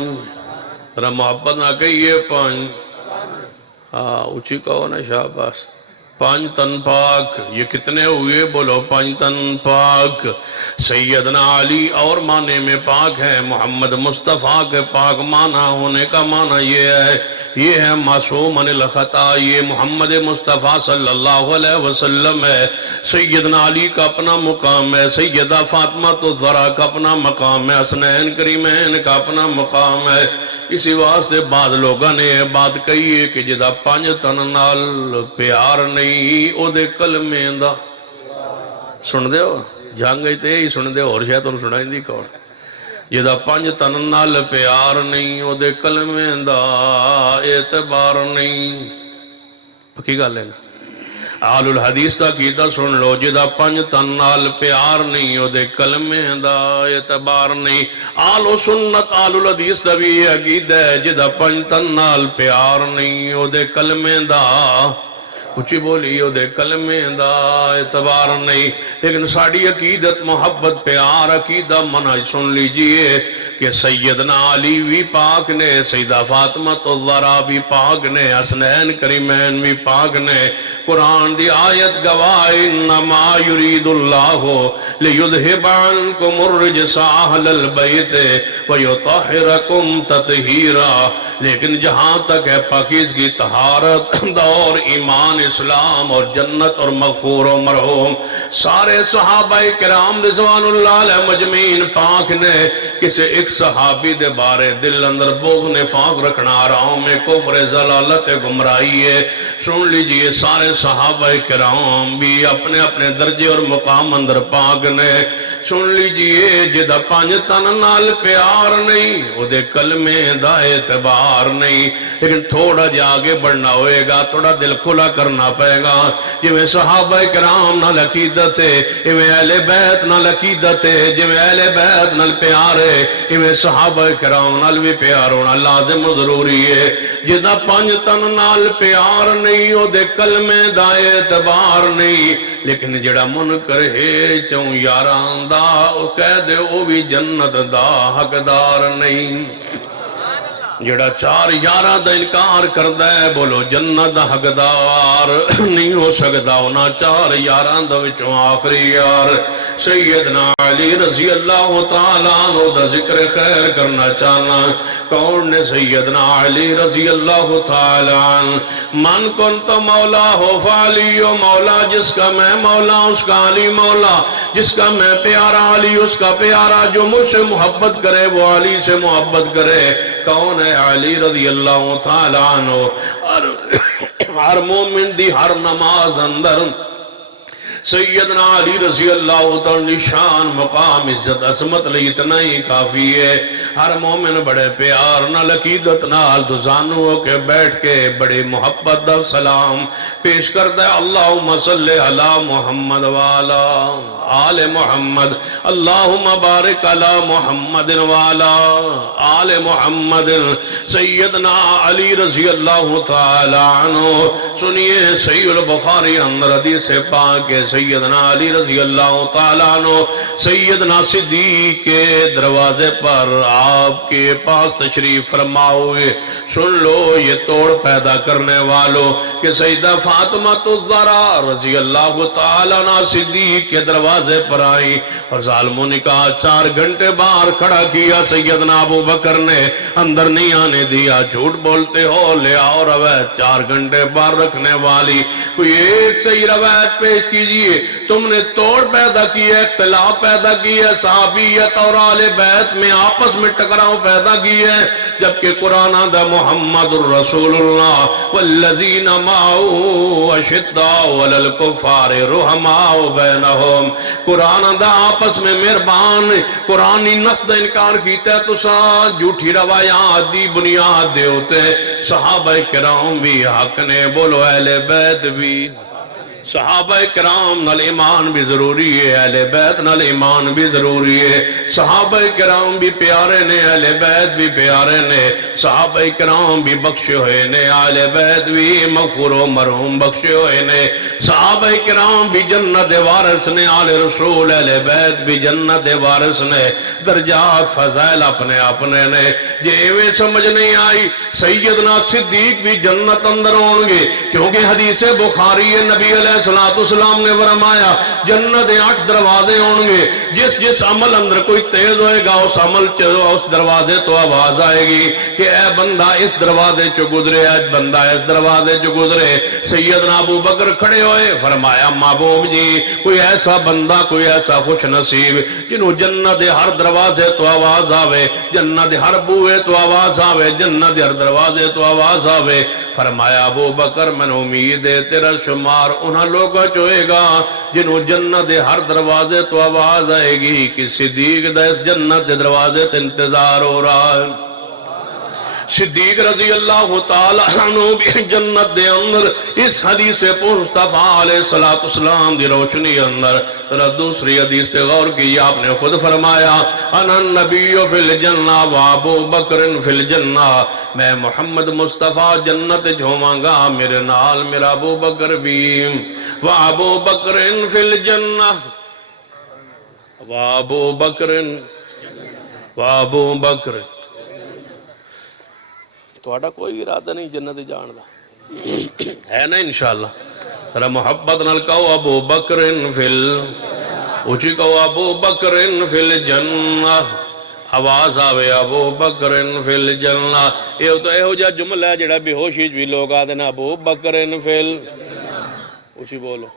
ذرا محبت نہ کہیے 5. ہاں اونچی کہو نا, شاباش. 5 تن پاک. یہ کتنے ہوئے بولو؟ 5 تن پاک. سیدنا علی اور معنی میں پاک ہے. محمد مصطفیٰ کے پاک معنی ہونے کا معنی یہ ہے معصوم عن الخطا. یہ محمد مصطفیٰ صلی اللہ علیہ وسلم ہے. سیدنا علی کا اپنا مقام ہے, سیدہ فاطمہ تو زہرا کا اپنا مقام ہے, حسنین کریمین کا اپنا مقام ہے. اسی واسطے بعض لوگوں نے یہ بات کہی ہے کہ جدا 5 تن نال پیار نہیں او دے کلمے دا. سن دے ہو جنگ تے ہی سن دے, اور شاید انہوں سنائیں دی کون. جدا 5 تن نال پیار نہیں او دے کلمے دا اعتبار نہیں. پکی گل ہے نا. آل الحدیث دا کیتا سن لو, جدا 5 تن نال پیار نہیں او دے کلمے دا اعتبار نہیں. آل و سنت آل الحدیث دا بھی عقیدہ ہے, جدا 5 تن نال پیار نہیں او دے کلمے دا, اچھی بولی, او دے کلمے دا اعتبار نہیں. لیکن ساڑی عقیدت محبت پیار عقیدہ منہج سن لیجئے کہ سیدنا علی بھی پاک نے, سیدہ فاطمہ تو زہرا بھی پاک نے, حسنین کریمین بھی پاک نے. قرآن دی آیت گواہ انما یرید اللہ لیذہب عنکم الرجس اہل البیت ویطہرکم تطہیرا. لیکن جہاں تک ہے پاکیزگی, طہارت, دور, ایمان, اسلام اور جنت اور مغفور و مرحوم, سارے صحابہ کرام رضوان اللہ علیہ مجمعین پاک نے. کسی ایک صحابی دے بارے دل اندر بغض نفاق رکھنا حرام ہے, کفر, ضلالت, گمراہی ہے. سن لیجئے سارے صحابہ کرام بھی اپنے اپنے درجے اور مقام اندر پاک نے. سن لیجئے جدا 5 تن نال پیار نہیں او دے کلمے دا اعتبار نہیں. لیکن تھوڑا جا آگے بڑھنا ہوئے گا, تھوڑا دل کھلا کرنا پائے گا. جویں صحابہ کرام نال عقیدت ہے, ایویں اہل بیت نال عقیدت ہے, جویں اہل بیت نال پیار ہے, ایویں صحابہ کرام نال بھی پیار ہونا لازم و ضروری ہے. جدا 5 تن نال پیار نہیں او دے کلمے دا اعتبار نہیں. لیکن جڑا منکر ہے 4 یاراں دا, او کہہ دے او بھی جنت دا حقدار نہیں. جڑا 4 یاراں دا انکار کردہ ہے بولو جنت دا حقدار نہیں ہو سکتا. انہاں 4 یاراں دا وچوں آخری یار سیدنا علی رضی اللہ تعالیٰ عنہ دا ذکر خیر کرنا چاہنا. کون نے سیدنا علی رضی اللہ تعالیٰ عنہ, من کنت مولا ہو فعلی و مولا, جس کا میں مولا اس کا علی مولا, جس کا میں پیارا علی اس کا پیارا, جو مجھ سے محبت کرے وہ علی سے محبت کرے. کون ہے علی رضی اللہ تعالیٰ عنہ. ہر مومن دی ہر نماز اندر سیدنا علی رضی اللہ تعالی شان مقام عزت عظمت لئی اتنا ہی کافی ہے. ہر مومن بڑے پیار نال عقیدت نال دوزانو کے بیٹھ کے بڑے محبت دا سلام پیش کرتا ہے. اللہم صلی علی محمد وعلا آل محمد. اللہم بارک علی محمد وعلا آل محمد. سیدنا علی رضی اللہ تعالی عنہ سنیے صحیح البخاری اندر حدیث پاک کے سیدنا علی رضی اللہ تعالیٰ عنہ سیدنا صدیق کے دروازے پر آپ کے پاس تشریف فرما ہوئے. سن لو یہ توڑ پیدا کرنے والوں کہ سیدہ فاطمہ الزہرا رضی اللہ تعالیٰ عنہ صدیق کے دروازے پر آئی اور ظالموں نے کہا 4 گھنٹے باہر کھڑا کیا سیدنا ابو بکر نے اندر نہیں آنے دیا. جھوٹ بولتے ہو, لے آؤ روایت 4 گھنٹے باہر رکھنے والی کوئی ایک صحیح روایت پیش کیجئے. تم نے توڑ پیدا کی ہے, اختلاف پیدا کی ہے, صحابیت اور آل بیت میں آپس میں ٹکراؤ پیدا کی ہے, جبکہ قرآن دا محمد الرسول اللہ والذین معه اشداء علی الکفار رحماء بینہم. قرآن دا آپس میں مہربان. قرآنی نص دا انکار کیتا ہے تو ساتھ جھوٹی روایات دی بنیاد دے ہوتے. صحابہ کرام بھی حق نے, بولو اہل بیت بھی. صحابہ کرام نال ایمان بھی ضروری ہے, اہل بیت نال ایمان بھی ضروری ہے. صحابہ کرام بھی پیارے نے, اہل بیت بھی پیارے نے. صحابہ کرام بھی بخشے ہوئے نے, اہل بیت بھی مغفور و مرحوم بخشے ہوئے نے. صحابہ کرام بھی جنت وارث نے, آل رسول اہل بیت بھی جنت وارث نے. درجات فضائل اپنے اپنے نے. جے ایویں سمجھ نہیں آئی سیدنا صدیق بھی جنت اندر ہوں گے, کیونکہ حدیث بخاری ہے نبی علیہ السلام نے فرمایا جنت 8 دروازے ہوں گے. جس عمل اندر کوئی تیز ہوئے گا اس عمل اس دروازے تو آواز آئے گی کہ اے بندہ اس دروازے چو گزرے, اے بندہ اس دروازے چو گزرے. سیدنا ابو بکر کھڑے ہوئے, فرمایا محبوب جی کوئی ایسا بندہ, کوئی ایسا خوش نصیب جنہوں جنت ہر دروازے تو آواز آوے, جنت ہر بوئے تو آواز آوے, جنت ہر دروازے تو آواز آوے. فرمایا ابو بکر من امید ہے تیرا شمار انہاں لوگوں چوئے گا جنہوں جنت ہر دروازے تو آواز آئے گی کہ صدیق دا اس جنت دروازے تے انتظار ہو رہا ہے. صدیق رضی اللہ تعالیٰ عنہ بھی جنت دے اندر اس حدیث مصطفیٰ علیہ السلام دی روشنی اندر. دوسری حدیث تے غور کی, آپ نے خود فرمایا انا النبی فی الجنہ و ابو بکر فی الجنہ, میں محمد مصطفیٰ جنت جھوماں گا, میرے نال میرا ابو بکر بھی. و ابو بکر فی الجنہ و ابو بکر و ابو بکر. توڑا کوئی ارادہ نہیں جنت جان دا ہے نا انشاءاللہ. ذرا محبت نال کہو ابو بکر فل, اونچی کہو ابو بکر فل جنہ, آواز آوے ابو بکر فل جنہ. یہ تو اے ہو جا جملہ ہے جڑا بے ہوشی بھی لوگ آدھے نا ابو بکر فل, اونچی بولو.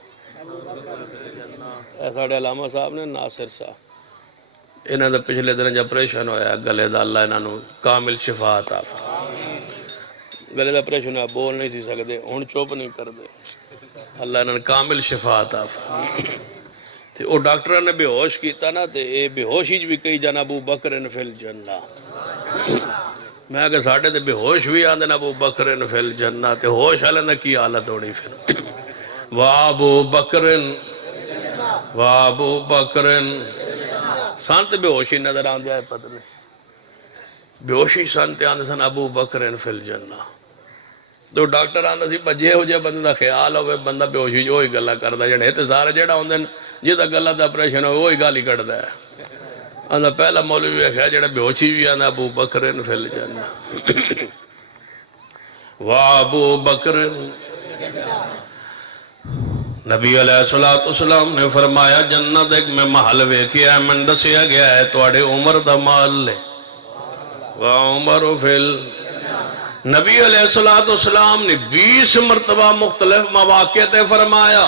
ایسا علامہ صاحب نے ناصر صاحب انہاں دا پچھلے دن جب پریشان ہویا گلے دا اللہ انہاں نو کامل شفا عطا فرمائے. گلے دا پریشان ہویا بول نہیں سی سکدے, ہن چپ نہیں کردے, اللہ انہاں نے کامل شفا عطا فرمائے. تے او ڈاکٹراں نے بے ہوش کیتا نا تے اے بے ہوشی وچ بھی کئی جانا ابو بکر فی الجنہ. میں کہ ساڈے تے بے ہوش بھی آندے نا ابو بکر فی الجنہ, تے ہوش والے دا کی حالت ہونی پھر. وا ابو بکر و ابو بکر. سانت بے ہوشی نظر آن دیا ہے پتہ نہیں, بے ہوشی سانتے آن سن ابو بکر فی الجنہ. تو ڈاکٹر آن سی بجے ہو جائے بندہ خیال ہوئے بندہ بے ہوشی جو ہی گلہ کردہ جڑے تے سارے جڑا ہوندے جیدہ گلہ دا پریشن ہوئے وہی گالی کردہ ہے. آنہ پہلا مولوی ہے خیال جڑا بے ہوشی بھی آنہ ابو بکر فی الجنہ و ابو بکر. نبی علیہ السلام نے فرمایا جنت ایک میں محل ویکھیا ہے, من دسیا گیا ہے توڑے عمر دا محل لے و عمر فل. نبی علیہ السلام نے 20 مرتبہ مختلف مواقع تے فرمایا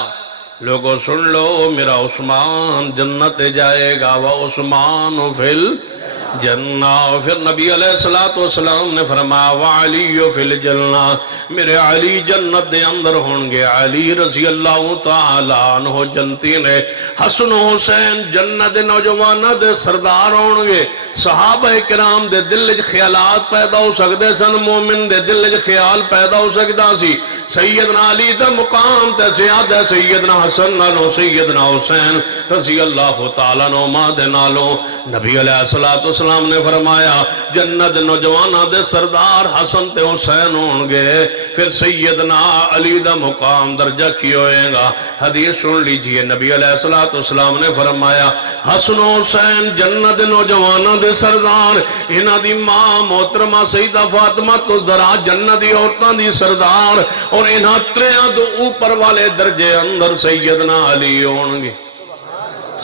لوگوں سن لو میرا عثمان جنت جائے گا و عثمان فل. جنہ. پھر نبی علیہ السلام نے فرمایا وعلی فی الجنہ، میرے علی جنت دے اندر ہونگے. علی رضی اللہ تعالیٰ عنہ جنتی نے. حسن و حسین جنت دے نوجوانہ دے سردار ہونگے. صحابہ کرام دے دل وچ خیالات پیدا ہو سکتے سن، مومن دے دل وچ خیال پیدا ہو سکتا سی. سیدنا علی دا مقام تے زیادہ سیدنا حسن نالوں سیدنا حسین رضی اللہ تعالیٰ عنہ دے نالوں. نبی علیہ السلام نے فرمایا جنت نوجوانہ دے سردار حسن تے حسین ہونگے. پھر سیدنا علی دا مقام درجہ کی ہوئے گا. حدیث سن لیجئے، نبی علیہ السلام نے فرمایا حسن و حسین جنت نوجوانہ دے سردار. انہاں دی ماں محترمہ سیدہ فاطمہ تو ذرا جنت دی عورتاں دی سردار، اور انہاں تریاں دو اوپر والے درجے اندر سیدنا علی ہونگے.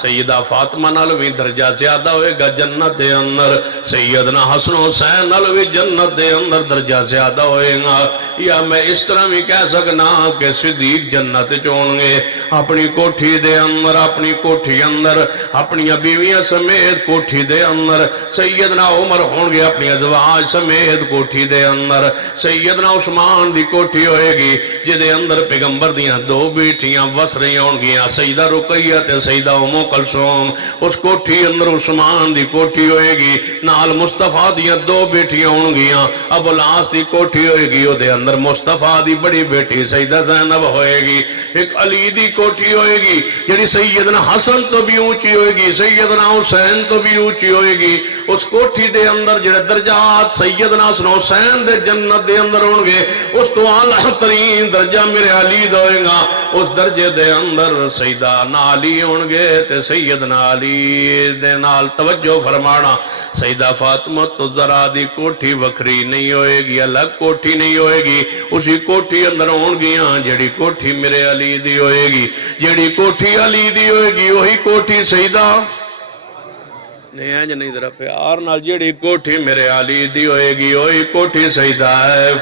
سیدہ فاطمہ نالوی درجہ زیادہ ہوئے گا جنت دے اندر. سیدنا حسن حسین نالوی جنت دے اندر درجہ زیادہ ہوئے گا. یا میں اس طرح بھی کہہ سکنا کہ صدیق جنت چونگے اپنی کوٹھی دے اندر، اپنی کوٹھی اندر اپنی بیویاں سمیت کوٹھی دے اندر. سیدنا عمر ہونگے اپنی ازواج سمیت کوٹھی دے اندر. سیدنا عثمان دی کوٹھی ہوئے گی جدے اندر پیغمبر دیاں دو بیٹیاں بس رہی ہونگیاں، سیدہ رقیہ تے سیدہ ام کلثوم. اس کوٹھی اندر عثمان دی کوٹھی ہوئے گی، نال مصطفیٰ دیاں دو بیٹیاں ہونگیاں. ابو العاص دی کوٹھی ہوئے گی، او دے اندر مصطفیٰ دی بڑی بیٹی سیدہ زینب ہوئے گی. ایک علی دی کوٹھی ہوئے گی جڑی سیدنا حسن تو بھی اونچی ہوئے گی، سیدنا حسین تو بھی اونچی ہوئے گی. اس کوٹھی دے اندر جڑے درجات سیدنا حسن حسین دے جنت دے اندر ہونگے، اس تو اعلیٰ ترین درجہ میرے علی دا ہوئے گا. اس درجے دے اندر سیدنا علی ہونگے تے سیدنا علی دے نال توجہ فرمانا. سیدہ فاطمہ تو ذرا دی کوٹھی وکری نہیں ہوئے گی، الگ کوٹھی نہیں ہوئے گی. اسی کوٹھی اندر ہونگیاں جڑی کوٹھی میرے علی دی ہوئے گی. جڑی کوٹھی علی دی ہوئے گی وہی کوٹھی سیدہ نہیں ذرا پیار نال جڑی کوٹھی میرے علی دی ہوئے گی وہی کوٹھی سیدہ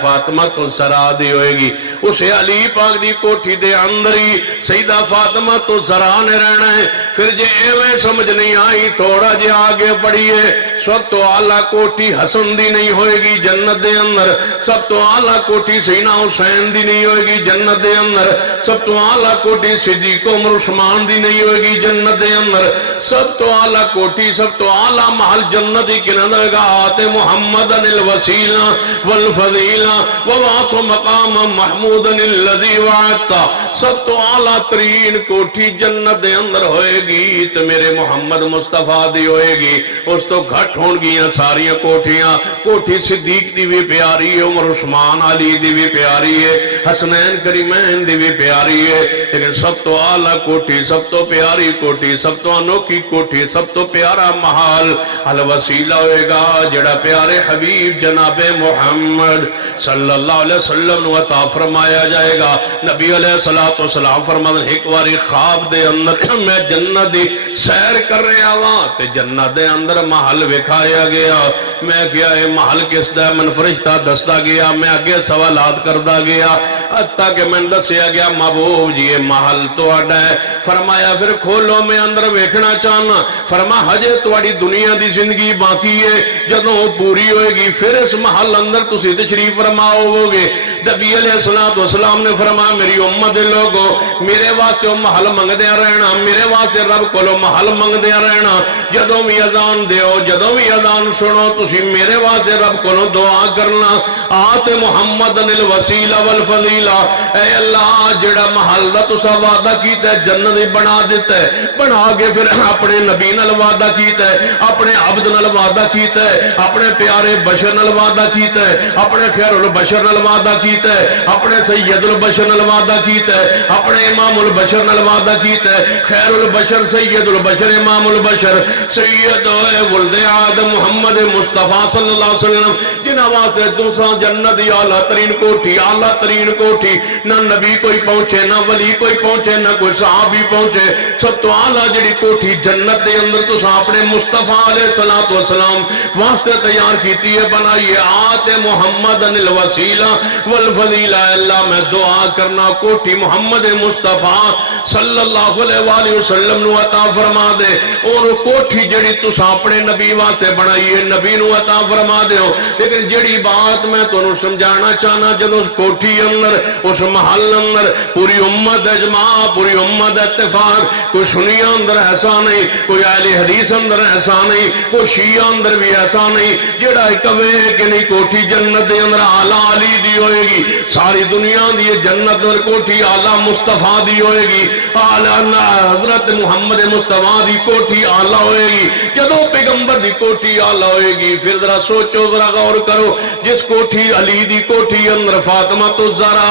فاطمہ تو زہرا دی ہوئے گی. اسے علی پاک دی کوٹھی دے اندر ہی سیدہ فاطمہ تو زہرا نے رہنا ہے. پھر جے ایویں سمجھ نہیں آئی تھوڑا جے آگے پڑھیے. سب تو اعلیٰ کوٹھی حسن دی نہیں ہوئے گی جنت دے اندر. سب تو اعلیٰ کوٹھی سیدنا حسین دی نہیں ہوئے گی جنت دے اندر. سب تو اعلیٰ کوٹھی صدیق عمر عثمان دی نہیں ہوئے گی جنت دے اندر. سب تو اعلیٰ کوٹھی سب تو اعلیٰ محل جنتی کنہ دے گا آت محمد الوسیلہ والفضیلہ وواسط مقام محمود الذی وعدتا. سب تو اعلیٰ ترین کوٹھی جنت دے اندر ہوئے گی تو میرے محمد مصطفیٰ دی ہوئے گی. اس تو گھٹ ہون گیاں ساریاں کوٹھیاں. کوٹھی صدیق دی بھی پیاری ہے، عمر عثمان علی دی بھی پیاری ہے، حسنین کریمین دی بھی پیاری ہے. لیکن سب تو اعلیٰ کوٹھی، سب تو پیاری کوٹھی، سب تو انوکھی کوٹھی، سب تو پیارا محال الوسیلہ ہوئے گا جڑا پیارے حبیب جناب محمد صلی اللہ علیہ وسلم نو عطا فرمایا جائے گا. نبی علیہ السلام فرماتے ایک واری خواب دے اندر میں جنت دی سیر کر رہا ہوا تے جنت دے اندر محل وکھایا گیا. میں کیا ہے محل کس دا من فرشتہ دستا گیا. میں آگے سوالات کردا گیا حتیٰ کہ میں دسیا گیا محبوب جی یہ محل تو آڈا ہے. فرمایا پھر کھولو میں اندر ویکھنا چاہنا. فرما ہجے تواڈی دنیا دی زندگی باقی ہے، جدوں پوری ہوئے گی پھر اس محل اندر تسی تشریف فرماؤ گے. نبی علیہ السلام نے فرمایا میری امت دے لوگوں میرے واسطے محل منگدیاں رہنا، میرے واسطے رب کولو محل منگدیاں رہنا. جدوں بھی اذان دیو، جدوں بھی اذان سنو تسی میرے واسطے رب کولو دعا کرنا آت محمد الوسیلہ والفضیلہ. اے اللہ جڑا محل دا تسا وعدہ کیتا ہے جنت بنا دیتا ہے، بنا کے پھر اپنے نبی نال وعدہ کیتا ہے، اپنے عبد نال وعدہ کیتا ہے، اپنے پیارے بشر نال وعدہ کیتا ہے، اپنے خیر البشر نال وعدہ کیتا ہے، اپنے سید البشر نال وعدہ کیتا ہے، اپنے امام البشر نال وعدہ کیتا ہے. خیر البشر سید البشر امام البشر سید ولد آدم محمد مصطفیٰ صلی اللہ علیہ وسلم جنہ واسطے تساں جنت دی اعلیٰ ترین کوٹھی، اعلیٰ ترین کوٹھی. نہ نبی کوئی پہنچے، نہ ولی کوئی پہنچے، نہ کوئی صحابی پہنچے. سب تو اعلیٰ جڑی کوٹھی جنت دے اندر تساں اپنے مصطفیٰ علیہ السلام واسطے تیار کیتی ہے، بنائیے آت محمد الوسیلہ والفضیلہ. اللہ میں دعا کرنا کوٹھی محمد مصطفیٰ صلی اللہ علیہ وسلم نو عطا فرما دے. اور کوٹھی جڑی تساں اپنے نبی واسطے بنائیے نبی نو عطا فرما دیو لیکن جڑی بات میں تانوں سمجھانا چاہنا جب اس کوٹھی اندر اس محل اندر پوری امت اجماع پوری امت اتفاق کوئی سنی اندر ایسا نہیں کوئی اہل حدیث اندر ایسا نہیں کوئی شیعہ اندر بھی ایسا نہیں جڑا کہے کہ نہیں کوٹھی جنت دے اندر اعلیٰ علی دی ہوئے گی ساری دنیا دی جنت اور کوٹھی اعلیٰ مصطفیٰ دی ہوئے گی اعلیٰ حضرت محمد مصطفیٰ دی کوٹھی اعلیٰ ہوئے گی جدو پیغمبر دی کوٹھی اعلیٰ ہوئے گی پھر ذرا سوچو ذرا غور کرو جس کوٹھی علی دی کوٹھی اندر فاطمہ تو زہرا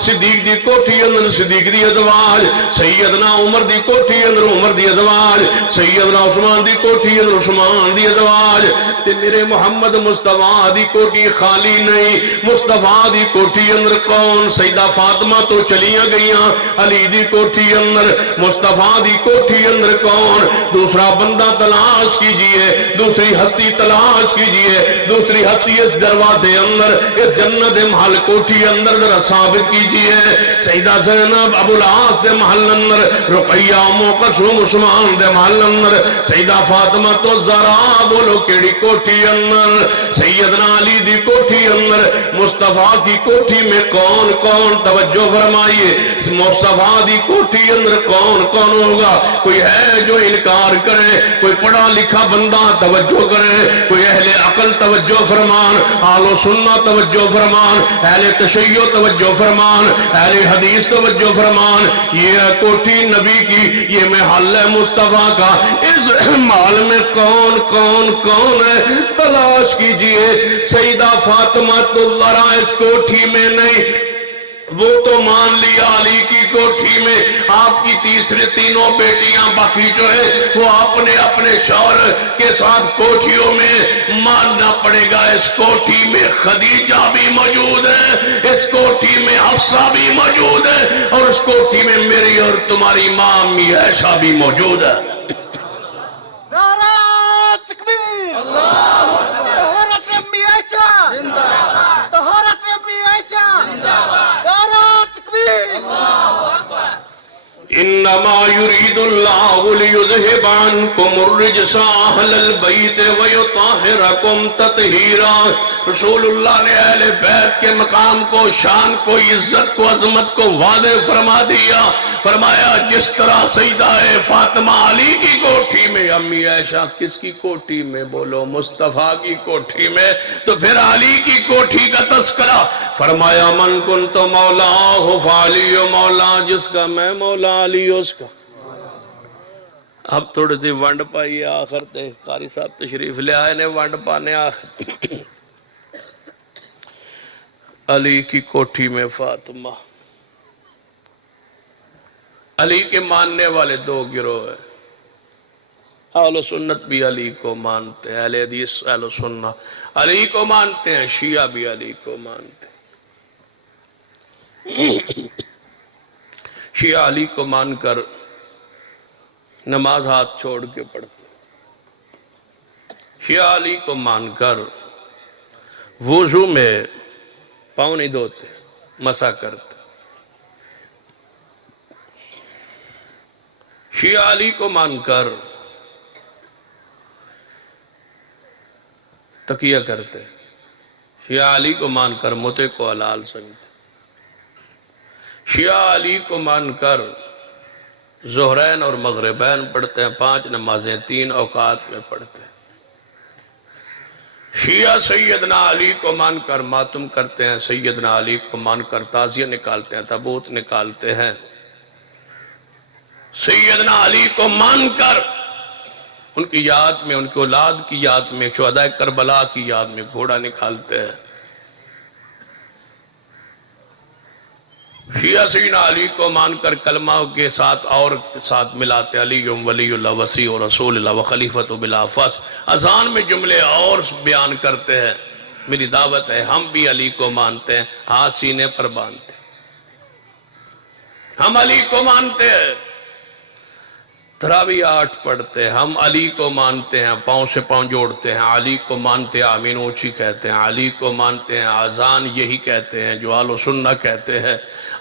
صدیق دی کوٹھی اندر صدیق دی ازواج سیدنا عمر دی کوٹھی اندر عمر دی ازواج سیدنا عثمان دی کوٹھی اندر عثمان دی ازواج تے میرے محمد مصطفیٰ دی کوٹھی خالی نہیں مصطفیٰ دی کوٹھی اندر کون سیدہ فاطمہ تو چلیاں گئیاں علی دی کوٹھی اندر مصطفیٰ دی کوٹھی اندر کون دوسرا بندہ تلاش کیجئے دوسری ہستی تلاش کیجئے دوسری ہستی اس دروازے اندر اس جنت محل کوٹھی اندر ذرا ثابت کیجئے سیدہ زینب ابو العاص دے محل اندر رقیہ ام کلثوم عثمان دے محل اندر سیدہ فاطمہ تو زہرا بولو کیڑی کوٹھی اندر سیدنا علی دی کوٹھی اندر مصطفیٰ کی کوٹھی میں کون کون توجہ فرمائیے مصطفیٰ دی کوٹھی اندر کون کون ہوگا کوئی ہے جو انکار کرے کوئی پڑھا لکھا بندہ توجہ کرے کوئی اہل عقل توجہ فرمان اہل سنہ توجہ فرمان اہل تشیع توجہ فرمان اہل حدیث توجہ فرمان یہ کوٹھی نبی کی یہ محل ہے مصطفیٰ کا اس محل میں کون کون کون ہے تلاش کیجئے سیدہ فاطمہ تو ذرا اس کوٹھی میں نہیں وہ تو مان لیا علی کی کوٹھی میں آپ کی تیسرے تینوں بیٹیاں باقی جو ہے وہ اپنے اپنے شوہر کے ساتھ کوٹھیوں میں ماننا پڑے گا اس کوٹھی میں خدیجہ بھی موجود ہے اس کوٹھی میں حفصہ بھی موجود ہے اور اس کوٹھی میں میری اور تمہاری ماں امی عائشہ بھی موجود ہے نعرہ تکبیر طہارت امی عائشہ طہارت امی عائشہ نعرہ تکبیر انما يريد الله ليذهب عنكم الرجس اهل البيت ويطهركم تطهيرا رسول اللہ نے اہل بیت کے مقام کو شان کو عزت کو عظمت کو واضح فرما دیا فرمایا جس طرح سیدہ فاطمہ علی کی کوٹھی میں امی عائشہ کس کی کوٹھی میں بولو مصطفیٰ کی کوٹھی میں تو پھر علی کی کوٹھی کا تذکرہ فرمایا من کنت مولا فعلی مولا جس کا میں مولا علی اس کا اب تھوڑی سی ونڈ پائی آخر تے قاری صاحب تشریف لے آئے نے ونڈ پانے آخر علی کی کوٹھی میں فاطمہ علی کے ماننے والے دو گروہ ہیں اہل سنت بھی علی کو مانتے ہیں اہل حدیث اہل سنہ علی کو مانتے ہیں شیعہ بھی علی کو مانتے ہیں شیعہ علی کو مان کر نماز ہاتھ چھوڑ کے پڑھتے شیعہ علی کو مان کر وضو میں پاؤں نہیں دھوتے مسا کرتے شیعہ علی کو مان کر تقیہ کرتے شیعہ علی کو مان کر متے کو حلال سمجھتے شیعہ علی کو مان کر ظہرین اور مغربین پڑھتے ہیں 5 نمازیں 3 اوقات میں پڑھتے ہیں شیعہ سیدنا علی کو مان کر ماتم کرتے ہیں سیدنا علی کو مان کر تعزیہ نکالتے ہیں تابوت نکالتے ہیں سیدنا علی کو مان کر ان کی یاد میں ان کی اولاد کی یاد میں شہداء کربلا کی یاد میں گھوڑا نکالتے ہیں شیعہ سیدنا علی کو مان کر کلمہ کے ساتھ اور ساتھ ملاتے علی ولی اللہ وسیع و رسول اللہ و خلیفۃ بلا فصل اذان میں جملے اور بیان کرتے ہیں میری دعوت ہے ہم بھی علی کو مانتے ہیں ہاتھ سینے پر باندھتے ہم علی کو مانتے ہیں تراویح 8 پڑھتے ہیں، ہم علی کو مانتے ہیں، پاؤں سے پاؤں جوڑتے ہیں، علی کو مانتے ہیں، آمین اونچی کہتے ہیں، علی کو مانتے ہیں، آذان یہی کہتے ہیں جو اہل سنہ کہتے ہیں،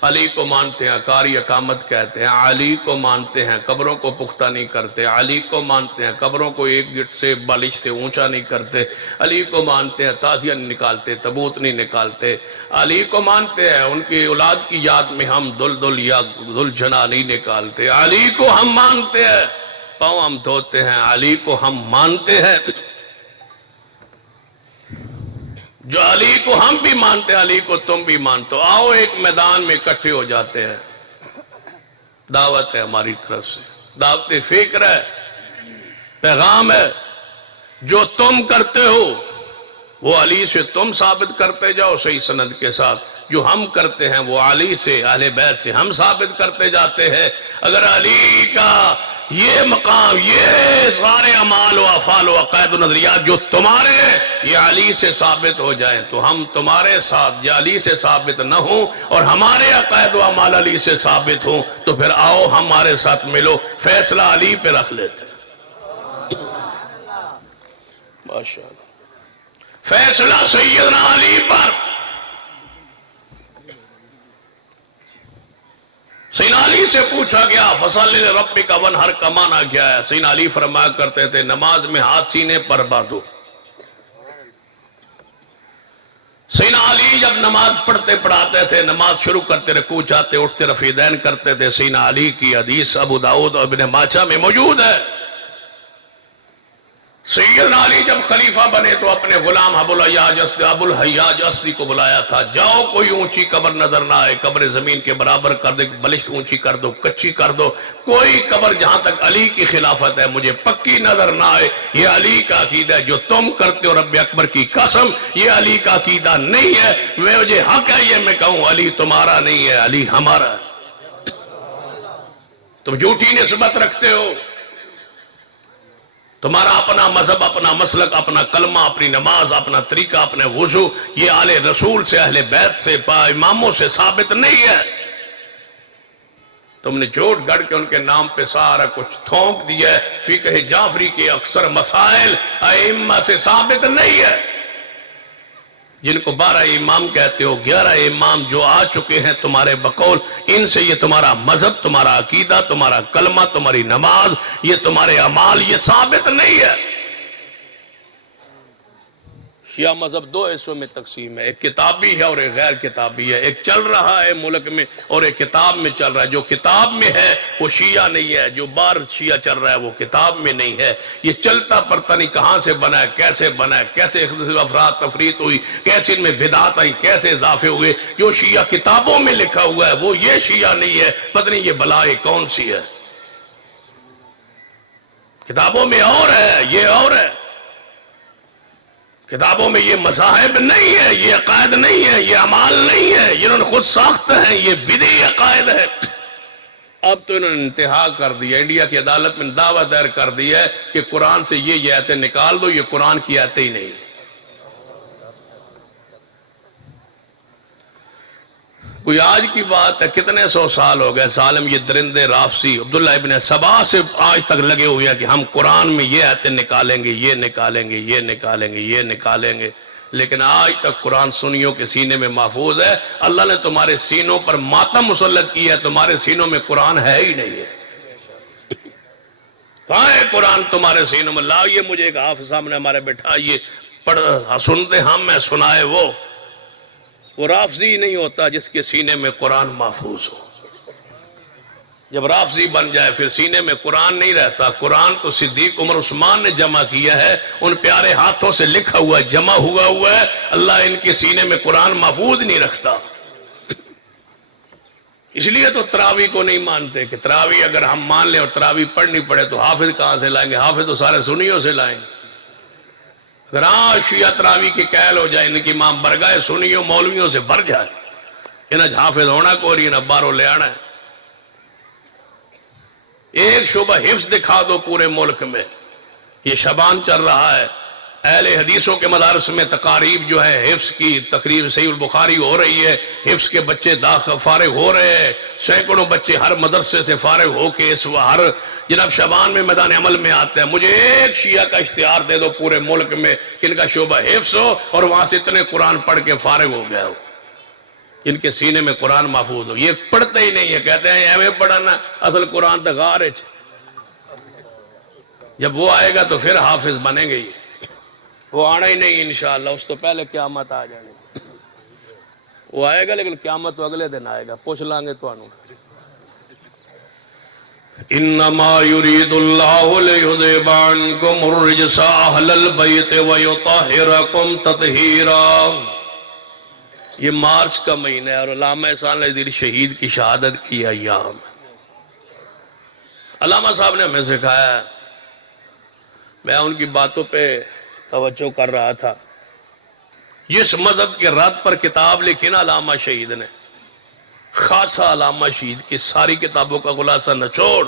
علی کو مانتے ہیں، قاری اقامت کہتے ہیں، علی کو مانتے ہیں، قبروں کو پختہ نہیں کرتے، علی کو مانتے ہیں، قبروں کو ایک گٹ سے بالش سے اونچا نہیں کرتے، علی کو مانتے ہیں، تعزیہ نہیں نکالتے، تبوت نہیں نکالتے، علی کو مانتے ہیں، ان کی اولاد کی یاد میں ہم دل یا دل جنا نہیں نکالتے، علی کو ہم مانتے ہیں، پاؤں ہم دھوتے ہیں، علی کو ہم مانتے ہیں، جو علی کو ہم بھی مانتے ہیں علی کو تم بھی مانتے ہو، آؤ ایک میدان میں اکٹھے ہو جاتے ہیں، دعوت ہے ہماری طرف سے، دعوت فکر ہے، پیغام ہے، جو تم کرتے ہو وہ علی سے تم ثابت کرتے جاؤ صحیح سند کے ساتھ، جو ہم کرتے ہیں وہ علی سے اہل بیت سے ہم ثابت کرتے جاتے ہیں۔ اگر علی کا یہ مقام، یہ سارے اعمال و افعال و عقائد و نظریات جو تمہارے ہیں یہ علی سے ثابت ہو جائیں تو ہم تمہارے ساتھ، یا علی سے ثابت نہ ہوں اور ہمارے عقائد و اعمال علی سے ثابت ہوں تو پھر آؤ ہمارے ساتھ ملو، فیصلہ علی پہ رکھ لیتے ہیں۔ ماشاءاللہ، فیصلہ سیدنا علی پر۔ سیدنا علی سے پوچھا گیا فصلی لربک وانحر کا معنی کیا ہے؟ سیدنا علی فرمایا کرتے تھے نماز میں ہاتھ سینے پر باندھو۔ سیدنا علی جب نماز پڑھاتے تھے، نماز شروع کرتے، رکوع جاتے، اٹھتے، رفع دین کرتے تھے، سیدنا علی کی حدیث ابو داؤد اور ابن ماجہ میں موجود ہے۔ سیدنا علی جب خلیفہ بنے تو اپنے غلام ابو الحیاج اسدی کو بلایا تھا، جاؤ کوئی اونچی قبر نظر نہ آئے، قبر زمین کے برابر کر دے، بلشت اونچی کر دو، کچی کر دو، کوئی قبر جہاں تک علی کی خلافت ہے مجھے پکی نظر نہ آئے۔ یہ علی کا عقیدہ ہے، جو تم کرتے ہو رب اکبر کی قسم یہ علی کا عقیدہ نہیں ہے، مجھے حق ہے یہ میں کہوں علی تمہارا نہیں ہے، علی ہمارا ہے۔ تم جھوٹی نسبت رکھتے ہو، تمہارا اپنا مذہب، اپنا مسلک، اپنا کلمہ، اپنی نماز، اپنا طریقہ، اپنے وضو یہ آل رسول سے، اہل بیت سے، اماموں سے ثابت نہیں ہے۔ تم نے جھوٹ گڑھ کے ان کے نام پہ سارا کچھ تھونک دیا ہے۔ فقہ جعفری کے اکثر مسائل ائمہ سے ثابت نہیں ہے، جن کو 12 امام کہتے ہو، 11 امام جو آ چکے ہیں تمہارے بقول، ان سے یہ تمہارا مذہب، تمہارا عقیدہ، تمہارا کلمہ، تمہاری نماز، یہ تمہارے اعمال یہ ثابت نہیں ہے۔ شیعہ مذہب 2 حصوں میں تقسیم ہے، ایک کتابی ہے اور ایک غیر کتابی ہے، ایک چل رہا ہے ملک میں اور ایک کتاب میں چل رہا ہے۔ جو کتاب میں ہے وہ شیعہ نہیں ہے، جو باہر شیعہ چل رہا ہے وہ کتاب میں نہیں ہے۔ یہ چلتا پڑتا نہیں کہاں سے بنا ہے، کیسے افراد تفریط ہوئی، کیسے ان میں بدعات آئی، کیسے اضافے ہوئے۔ جو شیعہ کتابوں میں لکھا ہوا ہے وہ یہ شیعہ نہیں ہے، پتہ نہیں یہ بلائی کون سی ہے۔ کتابوں میں اور ہے، یہ اور ہے، کتابوں میں یہ مذاہب نہیں ہے، یہ عقائد نہیں ہے، یہ اعمال نہیں ہے، یہ انہوں نے خود ساخت ہیں، یہ بدعی عقائد ہے۔ اب تو انہوں نے انتہا کر دیا، انڈیا کی عدالت میں دعویٰ دائر کر دیا ہے کہ قرآن سے یہ آیتیں نکال دو، یہ قرآن کی آیتیں ہی نہیں۔ کوئی آج کی بات ہے، کتنے 100 سال ہو گئے سالم یہ درندے رافسی عبداللہ ابن سبا سے آج تک لگے ہوئے ہیں کہ ہم قرآن میں یہ آیتیں نکالیں گے، یہ نکالیں گے، یہ نکالیں گے، یہ نکالیں گے، لیکن آج تک قرآن سنیوں کے سینے میں محفوظ ہے۔ اللہ نے تمہارے سینوں پر ماتم مسلط کیا ہے، تمہارے سینوں میں قرآن ہے ہی نہیں ہے۔ کہاں ہے قرآن تمہارے سینوں میں؟ لاؤ، مجھے ایک حافظ صاحب نے ہمارے بٹھائیے، پڑھ سنتے ہم میں سنائے وہ رافضی نہیں ہوتا جس کے سینے میں قرآن محفوظ ہو۔ جب رافضی بن جائے پھر سینے میں قرآن نہیں رہتا۔ قرآن تو صدیق عمر عثمان نے جمع کیا ہے، ان پیارے ہاتھوں سے لکھا ہوا ہے، جمع ہوا ہے۔ اللہ ان کے سینے میں قرآن محفوظ نہیں رکھتا۔ اس لیے تو تراویح کو نہیں مانتے کہ تراویح اگر ہم مان لیں اور تراویح پڑھنی پڑے تو حافظ کہاں سے لائیں گے؟ حافظ تو سارے سنیوں سے لائیں گے۔ اگر شیعہ تراویح کی قائل ہو جائے، ان کی امام برگاہ سنیوں مولویوں سے بھر جائے، انہیں حافظ ہونا کو رہی نہ باروں لے آنا ہے۔ ایک شعبہ حفظ دکھا دو پورے ملک میں، یہ شبان چل رہا ہے، اہل حدیثوں کے مدارس میں تقاریب جو ہے حفظ کی تقریب صحیح البخاری ہو رہی ہے، حفظ کے بچے فارغ ہو رہے ہیں، سینکڑوں بچے ہر مدرسے سے فارغ ہو کے ہر جناب شبان میں میدان عمل میں آتے ہیں۔ مجھے ایک شیعہ کا اشتہار دے دو پورے ملک میں کہ ان کا شعبہ حفظ ہو اور وہاں سے اتنے قرآن پڑھ کے فارغ ہو گیا ہو، ان کے سینے میں قرآن محفوظ ہو۔ یہ پڑھتے ہی نہیں ہے، کہتے ہیں ایویں پڑھنا، اصل قرآن تو غار ہے۔ جب وہ آئے گا تو پھر حافظ بنیں گے۔ وہ آنا ہی نہیں انشاءاللہ، اس تو پہلے قیامت آ جانے گی۔ وہ آئے گا لیکن قیامت تو اگلے دن آئے گا، پوچھ لیں گے تو انہوں۔ انما یرید اللہ لیذھب عنکم الرجس اہل البیت ویطہرکم تطہیرا۔ یہ مارچ کا مہینہ ہے اور علامہ احسان علی ندوی شہید کی شہادت کی ایام۔ علامہ صاحب نے ہمیں سکھایا ہے، میں ان کی باتوں پہ توجہ کر رہا تھا۔ جس مذہب کے رد پر کتاب لکھی نا علامہ شہید نے، خاصا علامہ شہید کی ساری کتابوں کا خلاصہ نچوڑ،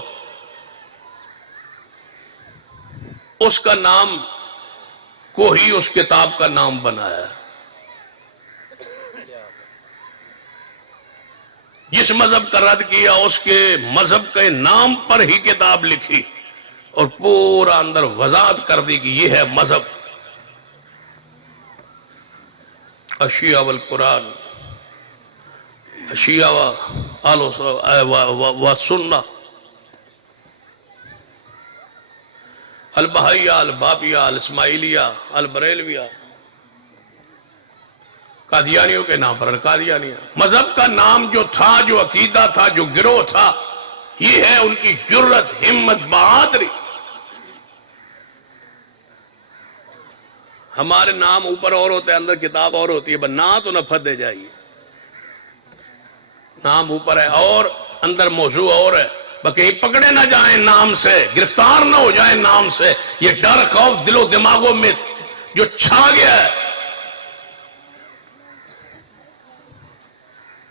اس کا نام کو ہی اس کتاب کا نام بنایا۔ جس مذہب کا رد کیا اس کے مذہب کے نام پر ہی کتاب لکھی اور پورا اندر وضاحت کر دی کہ یہ ہے مذہب۔ الشیعہ والقرآن، الشیعہ والسنہ، البہائیہ، البابیہ، الاسماعیلیہ، البریلویہ، قادیانیوں کے نام پر القادیانیہ۔ مذہب کا نام جو تھا، جو عقیدہ تھا، جو گروہ تھا، یہ ہے ان کی جرت، ہمت، بہادری۔ ہمارے نام اوپر اور ہوتے ہیں، اندر کتاب اور ہوتی ہے، بس نہ تو نفرت دے جائیے۔ نام اوپر ہے اور اندر موضوع اور ہے، بس کہیں پکڑے نہ جائیں نام سے، گرفتار نہ ہو جائیں نام سے۔ یہ ڈر خوف دل و دماغوں میں جو چھا گیا ہے،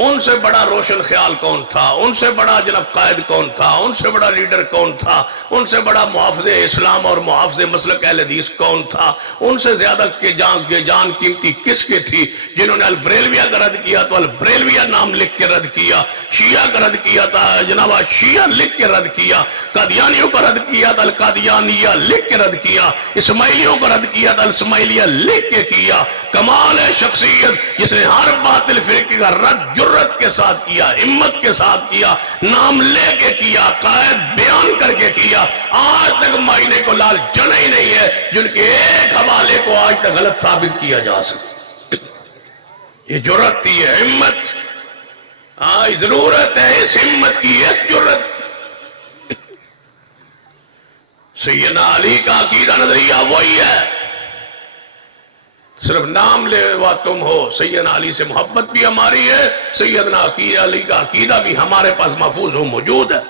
ان سے بڑا روشن خیال کون تھا، ان سے بڑا جناب قائد کون تھا، ان سے بڑا لیڈر کون تھا، ان سے بڑا محافظ اسلام اور محافظ مسلک اہل حدیث کون تھا، ان سے زیادہ جان قیمتی کس کی تھی؟ جنہوں نے البریلویہ کا رد کیا تو البریلویہ نام لکھ کے رد کیا، شیعہ کا رد کیا تھا جناب شیعہ لکھ کے رد کیا، قادیانیوں کا رد کیا تھا القادیانیہ لکھ کے رد کیا، اسماعیلیوں کا رد کیا تھا الاسماعیلیہ لکھ کے کیا۔ کمال ہے شخصیت جس نے ہر باطل فرقے کا رد جرت کے ساتھ کیا، ہمت کے ساتھ کیا، نام لے کے کیا، قائد بیان کر کے کیا۔ آج تک معینے کو لال جنا ہی نہیں ہے جن کے ایک حوالے کو آج تک غلط ثابت کیا جا سکے۔ یہ جرت تھی، یہ ہمت۔ آج ضرورت ہے اس ہمت کی، اس جرت کی۔ سیدنا علی کا عقیدہ نظریہ وہی ہے، صرف نام لے وا تم ہو۔ سیدنا علی سے محبت بھی ہماری ہے، سیدنا علی کا عقیدہ بھی ہمارے پاس محفوظ ہو، موجود ہے۔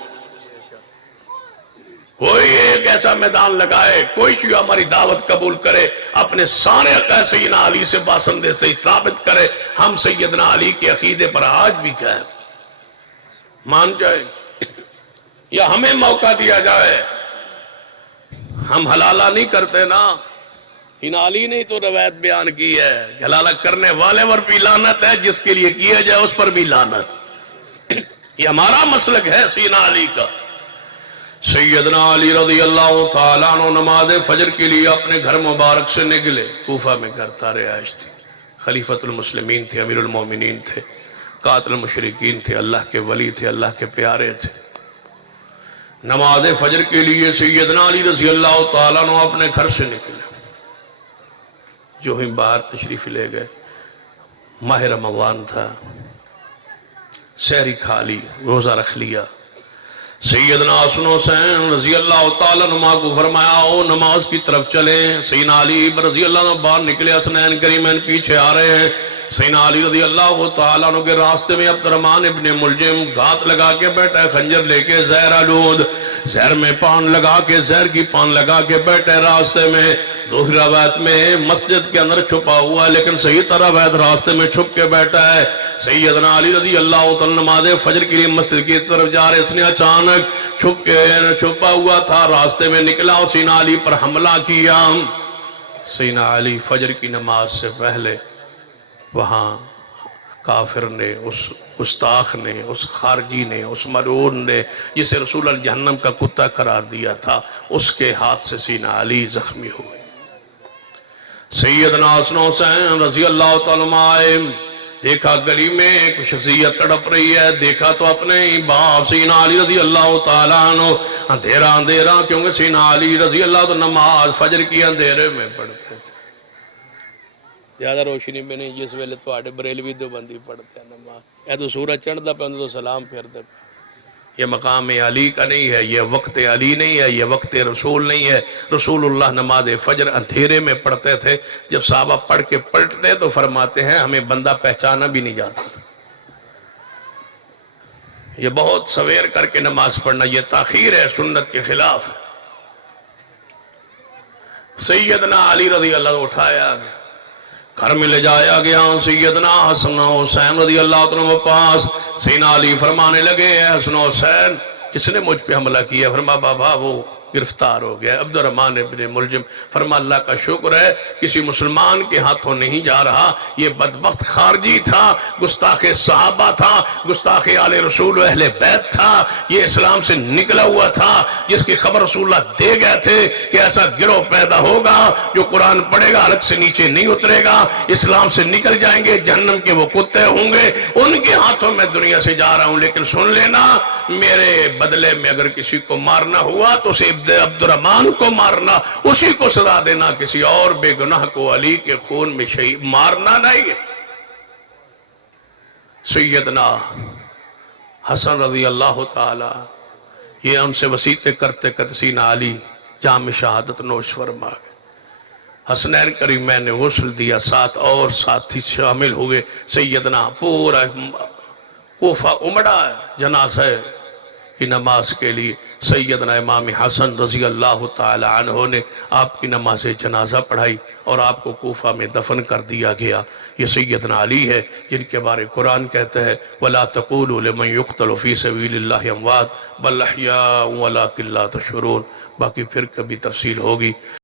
کوئی ایک ایسا میدان لگائے، کوئی شیعہ ہماری دعوت قبول کرے، اپنے سارے عقائد سیدنا علی سے باسندے سے ثابت کرے، ہم سیدنا علی کے عقیدے پر آج بھی کہیں، مان جائے یا ہمیں موقع دیا جائے۔ ہم حلالہ نہیں کرتے نا، ان علی نے تو روایت بیان کی ہے، حلالہ کرنے والے پر بھی لعنت ہے، جس کے لیے کیا جائے اس پر بھی لعنت۔ یہ ہمارا مسلک ہے سیدنا علی کا۔ سیدنا علی رضی اللہ تعالیٰ عنہ نماز فجر کے لیے اپنے گھر مبارک سے نکلے۔ کوفہ میں کرتا رہائش تھی، خلیفۃ المسلمین تھے، امیر المومنین تھے، قاتل المشرکین تھے، اللہ کے ولی تھے، اللہ کے پیارے تھے۔ نماز فجر کے لیے سیدنا علی رضی اللہ تعالیٰ عنہ اپنے گھر سے نکلے۔ جو ہی باہر تشریف لے گئے، ماہ رمضان تھا، سحری کھا لی، روزہ رکھ لیا۔ سیدنا حسن حسین رضی اللہ تعالیٰ عنہ کو فرمایا او نماز کی طرف چلیں۔ سیدنا علی رضی اللہ عنہ باہر نکلے، حسنین کریمین پیچھے آ رہے ہیں۔ سیدنا علی رضی اللہ تعالیٰ عنہ کے راستے میں عبد الرحمن ابن ملجم گھات لگا کے بیٹھا ہے، خنجر لے کے، زہر آلود، زہر میں پان لگا کے، زہر کی پان لگا کے بیٹھے راستے میں۔ دوسری روایت میں مسجد کے اندر چھپا ہوا ہے، لیکن صحیح طرح روایت راستے میں چھپ کے بیٹھا ہے۔ سیدنا علی رضی اللہ تعالیٰ نماز فجر کے لیے مسجد کی طرف جا رہے، اس نے اچانک چھپا ہوا تھا، راستے میں نکلا اور سیدنا علی پر حملہ کیا۔ سیدنا علی فجر کی نماز سے پہلے وہاں کافر نے، اس گستاخ نے، اس خارجی نے، اس ملعون نے جسے رسول اللہ جہنم کا کتا قرار دیا تھا، اس کے ہاتھ سے سیدنا علی زخمی ہوئے۔ سیدنا حسن حسین رضی اللہ تعالیٰ عنہ دیکھا گلی میں کچھ شخصیت تڑپ رہی ہے، دیکھا تو اپنے ہی باپ سیدنا علی رضی اللہ تعالیٰ عنہ اندھیرا کیونکہ سیدنا علی رضی اللہ تعالیٰ نماز فجر کی اندھیرے میں پڑھتے تھے، زیادہ روشنی میں نہیں، جس ویلے تو آڑے بریلوی دو بندی پڑھتے ہیں نماز، تو سورج چڑھ دا پہ اندر تو سلام پھر دے۔ یہ مقام علی کا نہیں ہے، یہ وقت علی نہیں ہے، یہ وقت رسول نہیں ہے۔ رسول اللہ نماز فجر اندھیرے میں پڑھتے تھے، جب صحابہ پڑھ کے پلٹتے تو فرماتے ہیں ہمیں بندہ پہچانا بھی نہیں جاتا تھا۔ یہ بہت سویر کر کے نماز پڑھنا، یہ تاخیر ہے، سنت کے خلاف ہے۔ سیدنا علی رضی اللہ عنہ اٹھایا گیا، گھر میں لے جایا گیا، سیدنا حسن حسین رضی اللہ عنہ پاس، سیدنا علی فرمانے لگے اے حسن حسین کس نے مجھ پہ حملہ کیا؟ فرما بابا وہ گرفتار ہو گیا عبد الرحمن ابن ملجم۔ فرما اللہ کا شکر ہے کسی مسلمان کے ہاتھوں نہیں جا رہا، یہ بدبخت خارجی تھا، گستاخ صحابہ تھا، گستاخ آل رسول و اہل بیت تھا، یہ اسلام سے نکلا ہوا تھا، جس کی خبر رسول اللہ دے گئے تھے کہ ایسا گروہ پیدا ہوگا جو قرآن پڑھے گا حلق سے نیچے نہیں اترے گا، اسلام سے نکل جائیں گے، جہنم کے وہ کتے ہوں گے، ان کے ہاتھوں میں دنیا سے جا رہا ہوں۔ لیکن سن لینا میرے بدلے میں اگر کسی کو مارنا ہوا تو اسے عبد الرحمن کو مارنا، اسی کو سزا دینا، کسی اور بے گناہ کو علی کے خون میں شہید مارنا نہیں ہے۔ سیدنا حسن رضی اللہ تعالی یہ ان سے وصیتیں کرتے کرتے سیدنا علی جام شہادت نوش فرما گئے۔ حسنین کریمین نے غسل دیا، 7 اور ساتھی شامل ہوئے، سیدنا پورا کوفہ امڑا جنازہ کی نماز کے لیے۔ سیدنا امام حسن رضی اللہ تعالی عنہ نے آپ کی نماز جنازہ پڑھائی اور آپ کو کوفہ میں دفن کر دیا گیا۔ یہ سیدنا علی ہے جن کے بارے قرآن کہتا ہے وَلَا تَقُولُوا لِمَنْ يُقْتَلُ فِي سَبِيلِ اللَّهِ أَمْوَاتٌ بَلْ أَحْيَاءٌ وَلَكِنْ لَا تَشْعُرُونَ۔ باقی پھر کبھی تفصیل ہوگی۔